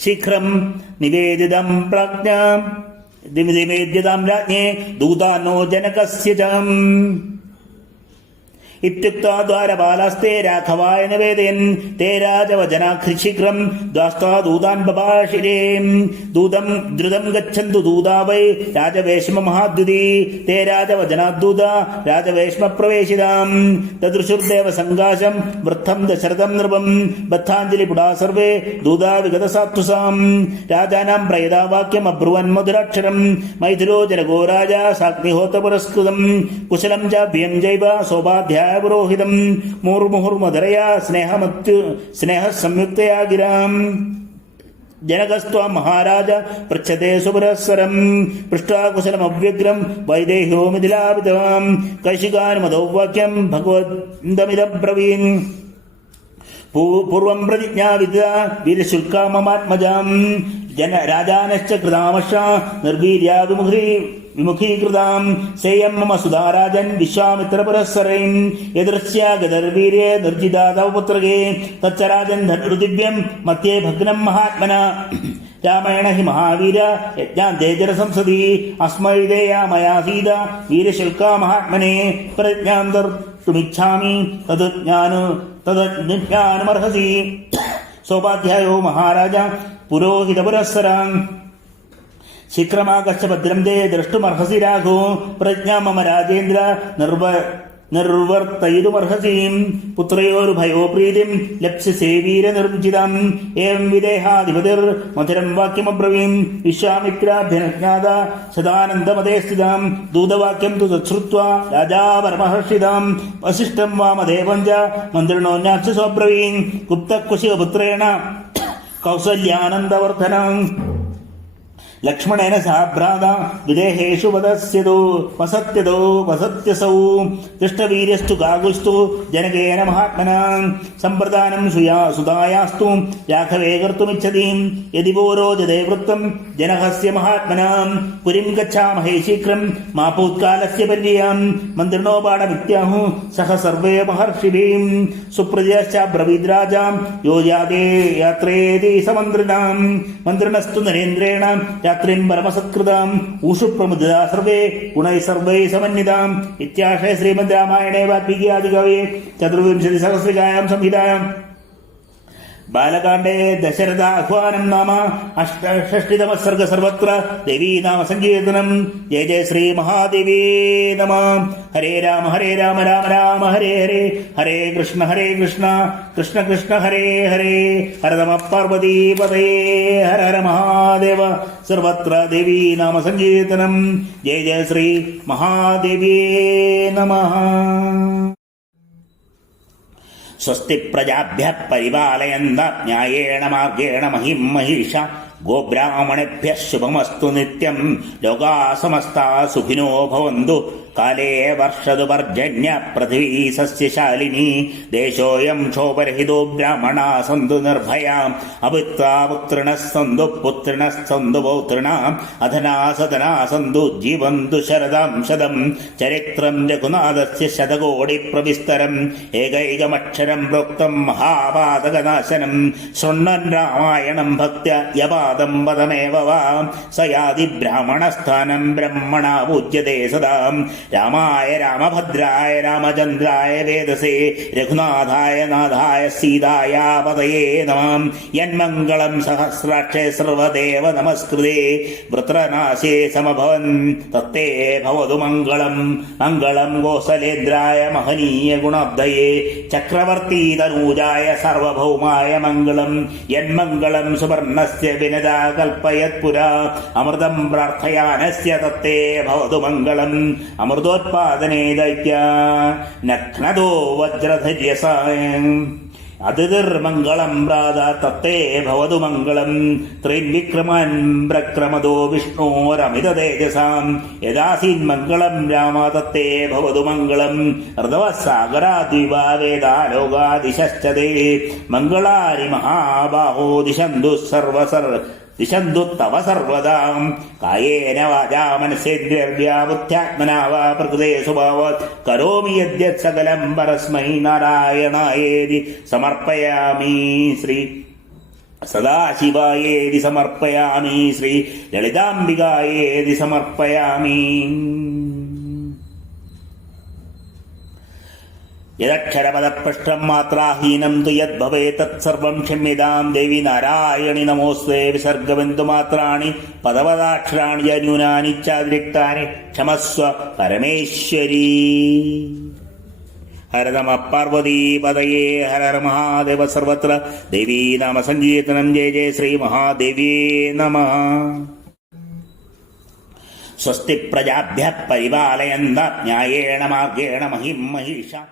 शीघ्रं निवेदितं प्राज्ञा दिमेद्यतां राज्ञे दूतानो जनकस्य च इत्युक्त्वा द्वारपालास्ते राघवाय निवेदयन् ते राजवचनाशीघ्रं द्वास्त्वा दूतान् बभाषिरे दूतं द्रुतं गच्छन्तु दूता वै राजवेश्ममहाद्युति ते राजवचनाद्दूता राजवेश्मप्रवेशितां तदृशुर्देव सङ्गाशं वृत्तं दशरथं नृपं बद्धाञ्जलिपुडा सर्वे दूता विगतसात्वसां राजानां प्रयदा वाक्यम् अब्रुवन् मधुराक्षरं मैथिलो जनको राजा साग्निहोत्रपुरस्कृतं कुशलं चाभ्यं जैव सौपाध्याय पुरोहितं मुहुर्मुहुर्मधुरया स्नेह संयुक्तया गिराम् जनकस्त्वां महाराज पृच्छते सुपुरस्सरं पृष्ट्वा कुशलमव्यग्रं वैदेह्यो मिथिलापितवां कैशिकानुमतौ वाक्यं भगवन्तमिदब्रवीन् पूर्वं प्रतिज्ञाविदा वीरशुल्का ममात्मजां राजानश्च कृतामश्चा निर्वीर्या विमुखीकृतां सेयं मम सुधाराजन् विश्वामित्रपुरस्सरैं यदृश्या गदर्वीर्ये निर्जिता तव पुत्रगे तच्च राजन् धनुर्दिव्यं मध्ये भग्नं महात्मना रामेण हि महावीर यज्ञान्ते जलसंसदि अस्मै देया मया सीता वीरशुल्का महात्मने प्रतिज्ञां कर्तुमिच्छामि तदज्ञानमर्हसि सौपाध्यायो महाराज पुरोहितपुरस्सरां शीघ्रमागच्छ भद्रं ते द्रष्टुमर्हसि राघो प्रज्ञा मम राजेन्द्र निर्वर्तयितुमर्हसीं पुत्रयोरुभयो प्रीतिं लप्स्यसे वीरनिर्जितम् एवं विदेहाधिपतिर्मधुरं वाक्यमब्रवीं विश्वामित्राभ्यनुज्ञाता सदानन्दमते स्थितां दूतवाक्यं तु तच्छ्रुत्वा राजा परमहर्षितां वसिष्ठं वामदेवं च ലക്ഷ്മണേന സഹ ഭ്രാതാ വിദേഹേഷു വസത്യസൗ ദൃഷ്ടവീര്യസ്തു കാകുൽസ്തു ജനകേന മഹാത്മനാ സമ്പ്രദാനം സുതായാസ്തു രാഘവേ കർത്തുമിച്ഛതി യദി വോ രോചതേ വൃത്തം ജനകസ്യ മഹാത്മനാ പുരിം ഗച്ഛാമഹേ ശീഘ്രം മാ പൂത്കാലസ്യ പര്യയാം മന്ത്രിണോ പാഠമിത്യാഹു സഹ സർവേ മഹർഷിഭിः സുപ്രജശ്ച ബ്രവീദ് രാജാ യോ യാത്രേതി സമന്ത്രിണാം മന്ത്രിണസ്തു നരേന്ദ്രേണ രാത്രിം പരമസത്കൃതാം ഊഷു പ്രമുദിതാ സർവേ ഗുണൈ സർവൈ സമന്വിതാം ഇത്യാശയ ശ്രീമദ് രാമായണേ വാൽമീകി ആദികവ്യേ ചതുർവിംശതിസഹസ്രികായാം സംഹിതായാം ബാലകാണ്ഡേ ദശരഥാഹ്വാനം നാമ അഷ്ടഷഷ്ടിതമ സർഗ സർവത്ര ദേവീ നാമ സങ്കീർത്തനം. ജയ ജയ ശ്രീ മഹാദേവീ നമ. ഹരേ രാമ രാമ രാമ ഹരേ ഹരേ ഹരേ കൃഷ്ണ കൃഷ്ണ കൃഷ്ണ ഹരേ ഹരേ ഹര നമ പാർവതീപതയേ ഹര ഹര മഹാദേവ സർവത്ര ദേവീ നാമ സങ്കീർത്തനം. ജയ ജയ ശ്രീ മഹാദേവീ നമഃ. സ്വസ്തി പ്രജാഭ്യഃ പരിപാലയന്താ ന്യായേണ മാർഗേണ മഹിം മഹീഷാ ഗോബ്രാഹ്മണേഭ്യഃ ശുഭമസ്തു നിത്യം ലോകാ സമസ്താ സുഖിനോ ഭവന്തു. കാലേ വർഷതു പർജന്യ പൃഥിവീ സസ്യശാലിനി ദേശോയം ക്ഷോഭരഹിതോ ബ്രാഹ്മണാ സന്തു നിർഭയാ അഭിത്വാ പുത്രിണഃ സന്തു പുത്രിണഃ സന്തു പൗത്രിണാം അധനാ സദനാ സന്തു ജീവന്തു ശരദാം ശതം. ചരിത്രം രഘുനാഥസ്യ ശതകോടി പ്രവിസ്തരം ഏകൈകമക്ഷരം പ്രോക്തം മഹാപാതകനാശനം. ശൃണ്വൻ രാമായണം ഭക്ത്യാ യപാദം പദമേവ വാ സ യാതി ബ്രാഹ്മണസ്ഥാനം ബ്രഹ്മണാ പൂജ്യതേ സദാ. രാമായ രാമഭദ്രായ രാമചന്ദ്രായ വേദസേ രഘുനാഥായ നാഥായ സീതായ പതയേ നമഃ. യന്മംഗളം സഹസ്രാക്ഷേ സർവദേവ നമസ്കൃതേ വൃത്രനാശേ സമഭവൻ തത്തേ ഭവതു മംഗളം. മംഗളം കോസലേന്ദ്രായ മഹനീയ ഗുണാബ്ധയേ ചക്രവർത്തി തനൂജായ സാർവഭൗമായ മംഗളം. യന്മംഗളം സുവർണസ്യ വിനതാ കൽപ്പയത് പുരാ അമൃതം പ്രാർത്ഥയാനസ്യ തത്തേ ഭവതു മംഗളം. അമൃതോത്പാദനേ ദൈത്യ നഘ്നദോ വജ്രധര്യസായ അതിർമംഗളം പ്രാത തത്തേ ഭവതു മംഗളം. ത്രിവിക്രമൻ പ്രക്രമദോ വിഷ്ണോരമിത തേജസാം യദാസീൻ മംഗളം രാമ തത്തേ ഭവതു മംഗളം. ഋതവസാഗരാദ്വിവാ വേദാലോകാദിശശ്ചതേ മംഗളാനി മഹാബാഹോ ദിശന്തു ദിശന്തു തവ സർവദാ. കായേന വാചാ മനസേന്ദ്രിയർവാ ബുദ്ധ്യാത്മനാ വാ പ്രകൃതേ സ്വഭാവാത് കരോമി യദ്യത് സകലം പരസ്മൈ നാരായണായേതി സമർപ്പയാമി. ശ്രീ സദാശിവായേതി സമർപ്പയാമി. ശ്രീ ലളിതാംബികായേതി സമർപ്പയാമി. യദക്ഷരപദപൃഷ്ടം മാത്രാഹീനം തു യദ്ഭവേത് തത്സർവം ക്ഷമ്യതാം ദേവി നാരായണി നമോസ്തേ. വിസർഗബിന്ദുമാത്രാണി പദപദാക്ഷരാണി ന്യൂനാനി ചാതിരിക്താനി ക്ഷമസ്വ പരമേശ്വരീ. ഹര നമ പാർവതീപതയേ ഹര ഹര മഹാദേവ സർവത്ര ദേവീ നാമ സങ്കീർത്തനം. ജയ ജയ ശ്രീ മഹാദേവീ നമഃ. സ്വസ്തി പ്രജാഭ്യഃ പരിപാലയന്താ ന്യായേണ മാർഗേണ മഹിം മഹീഷാ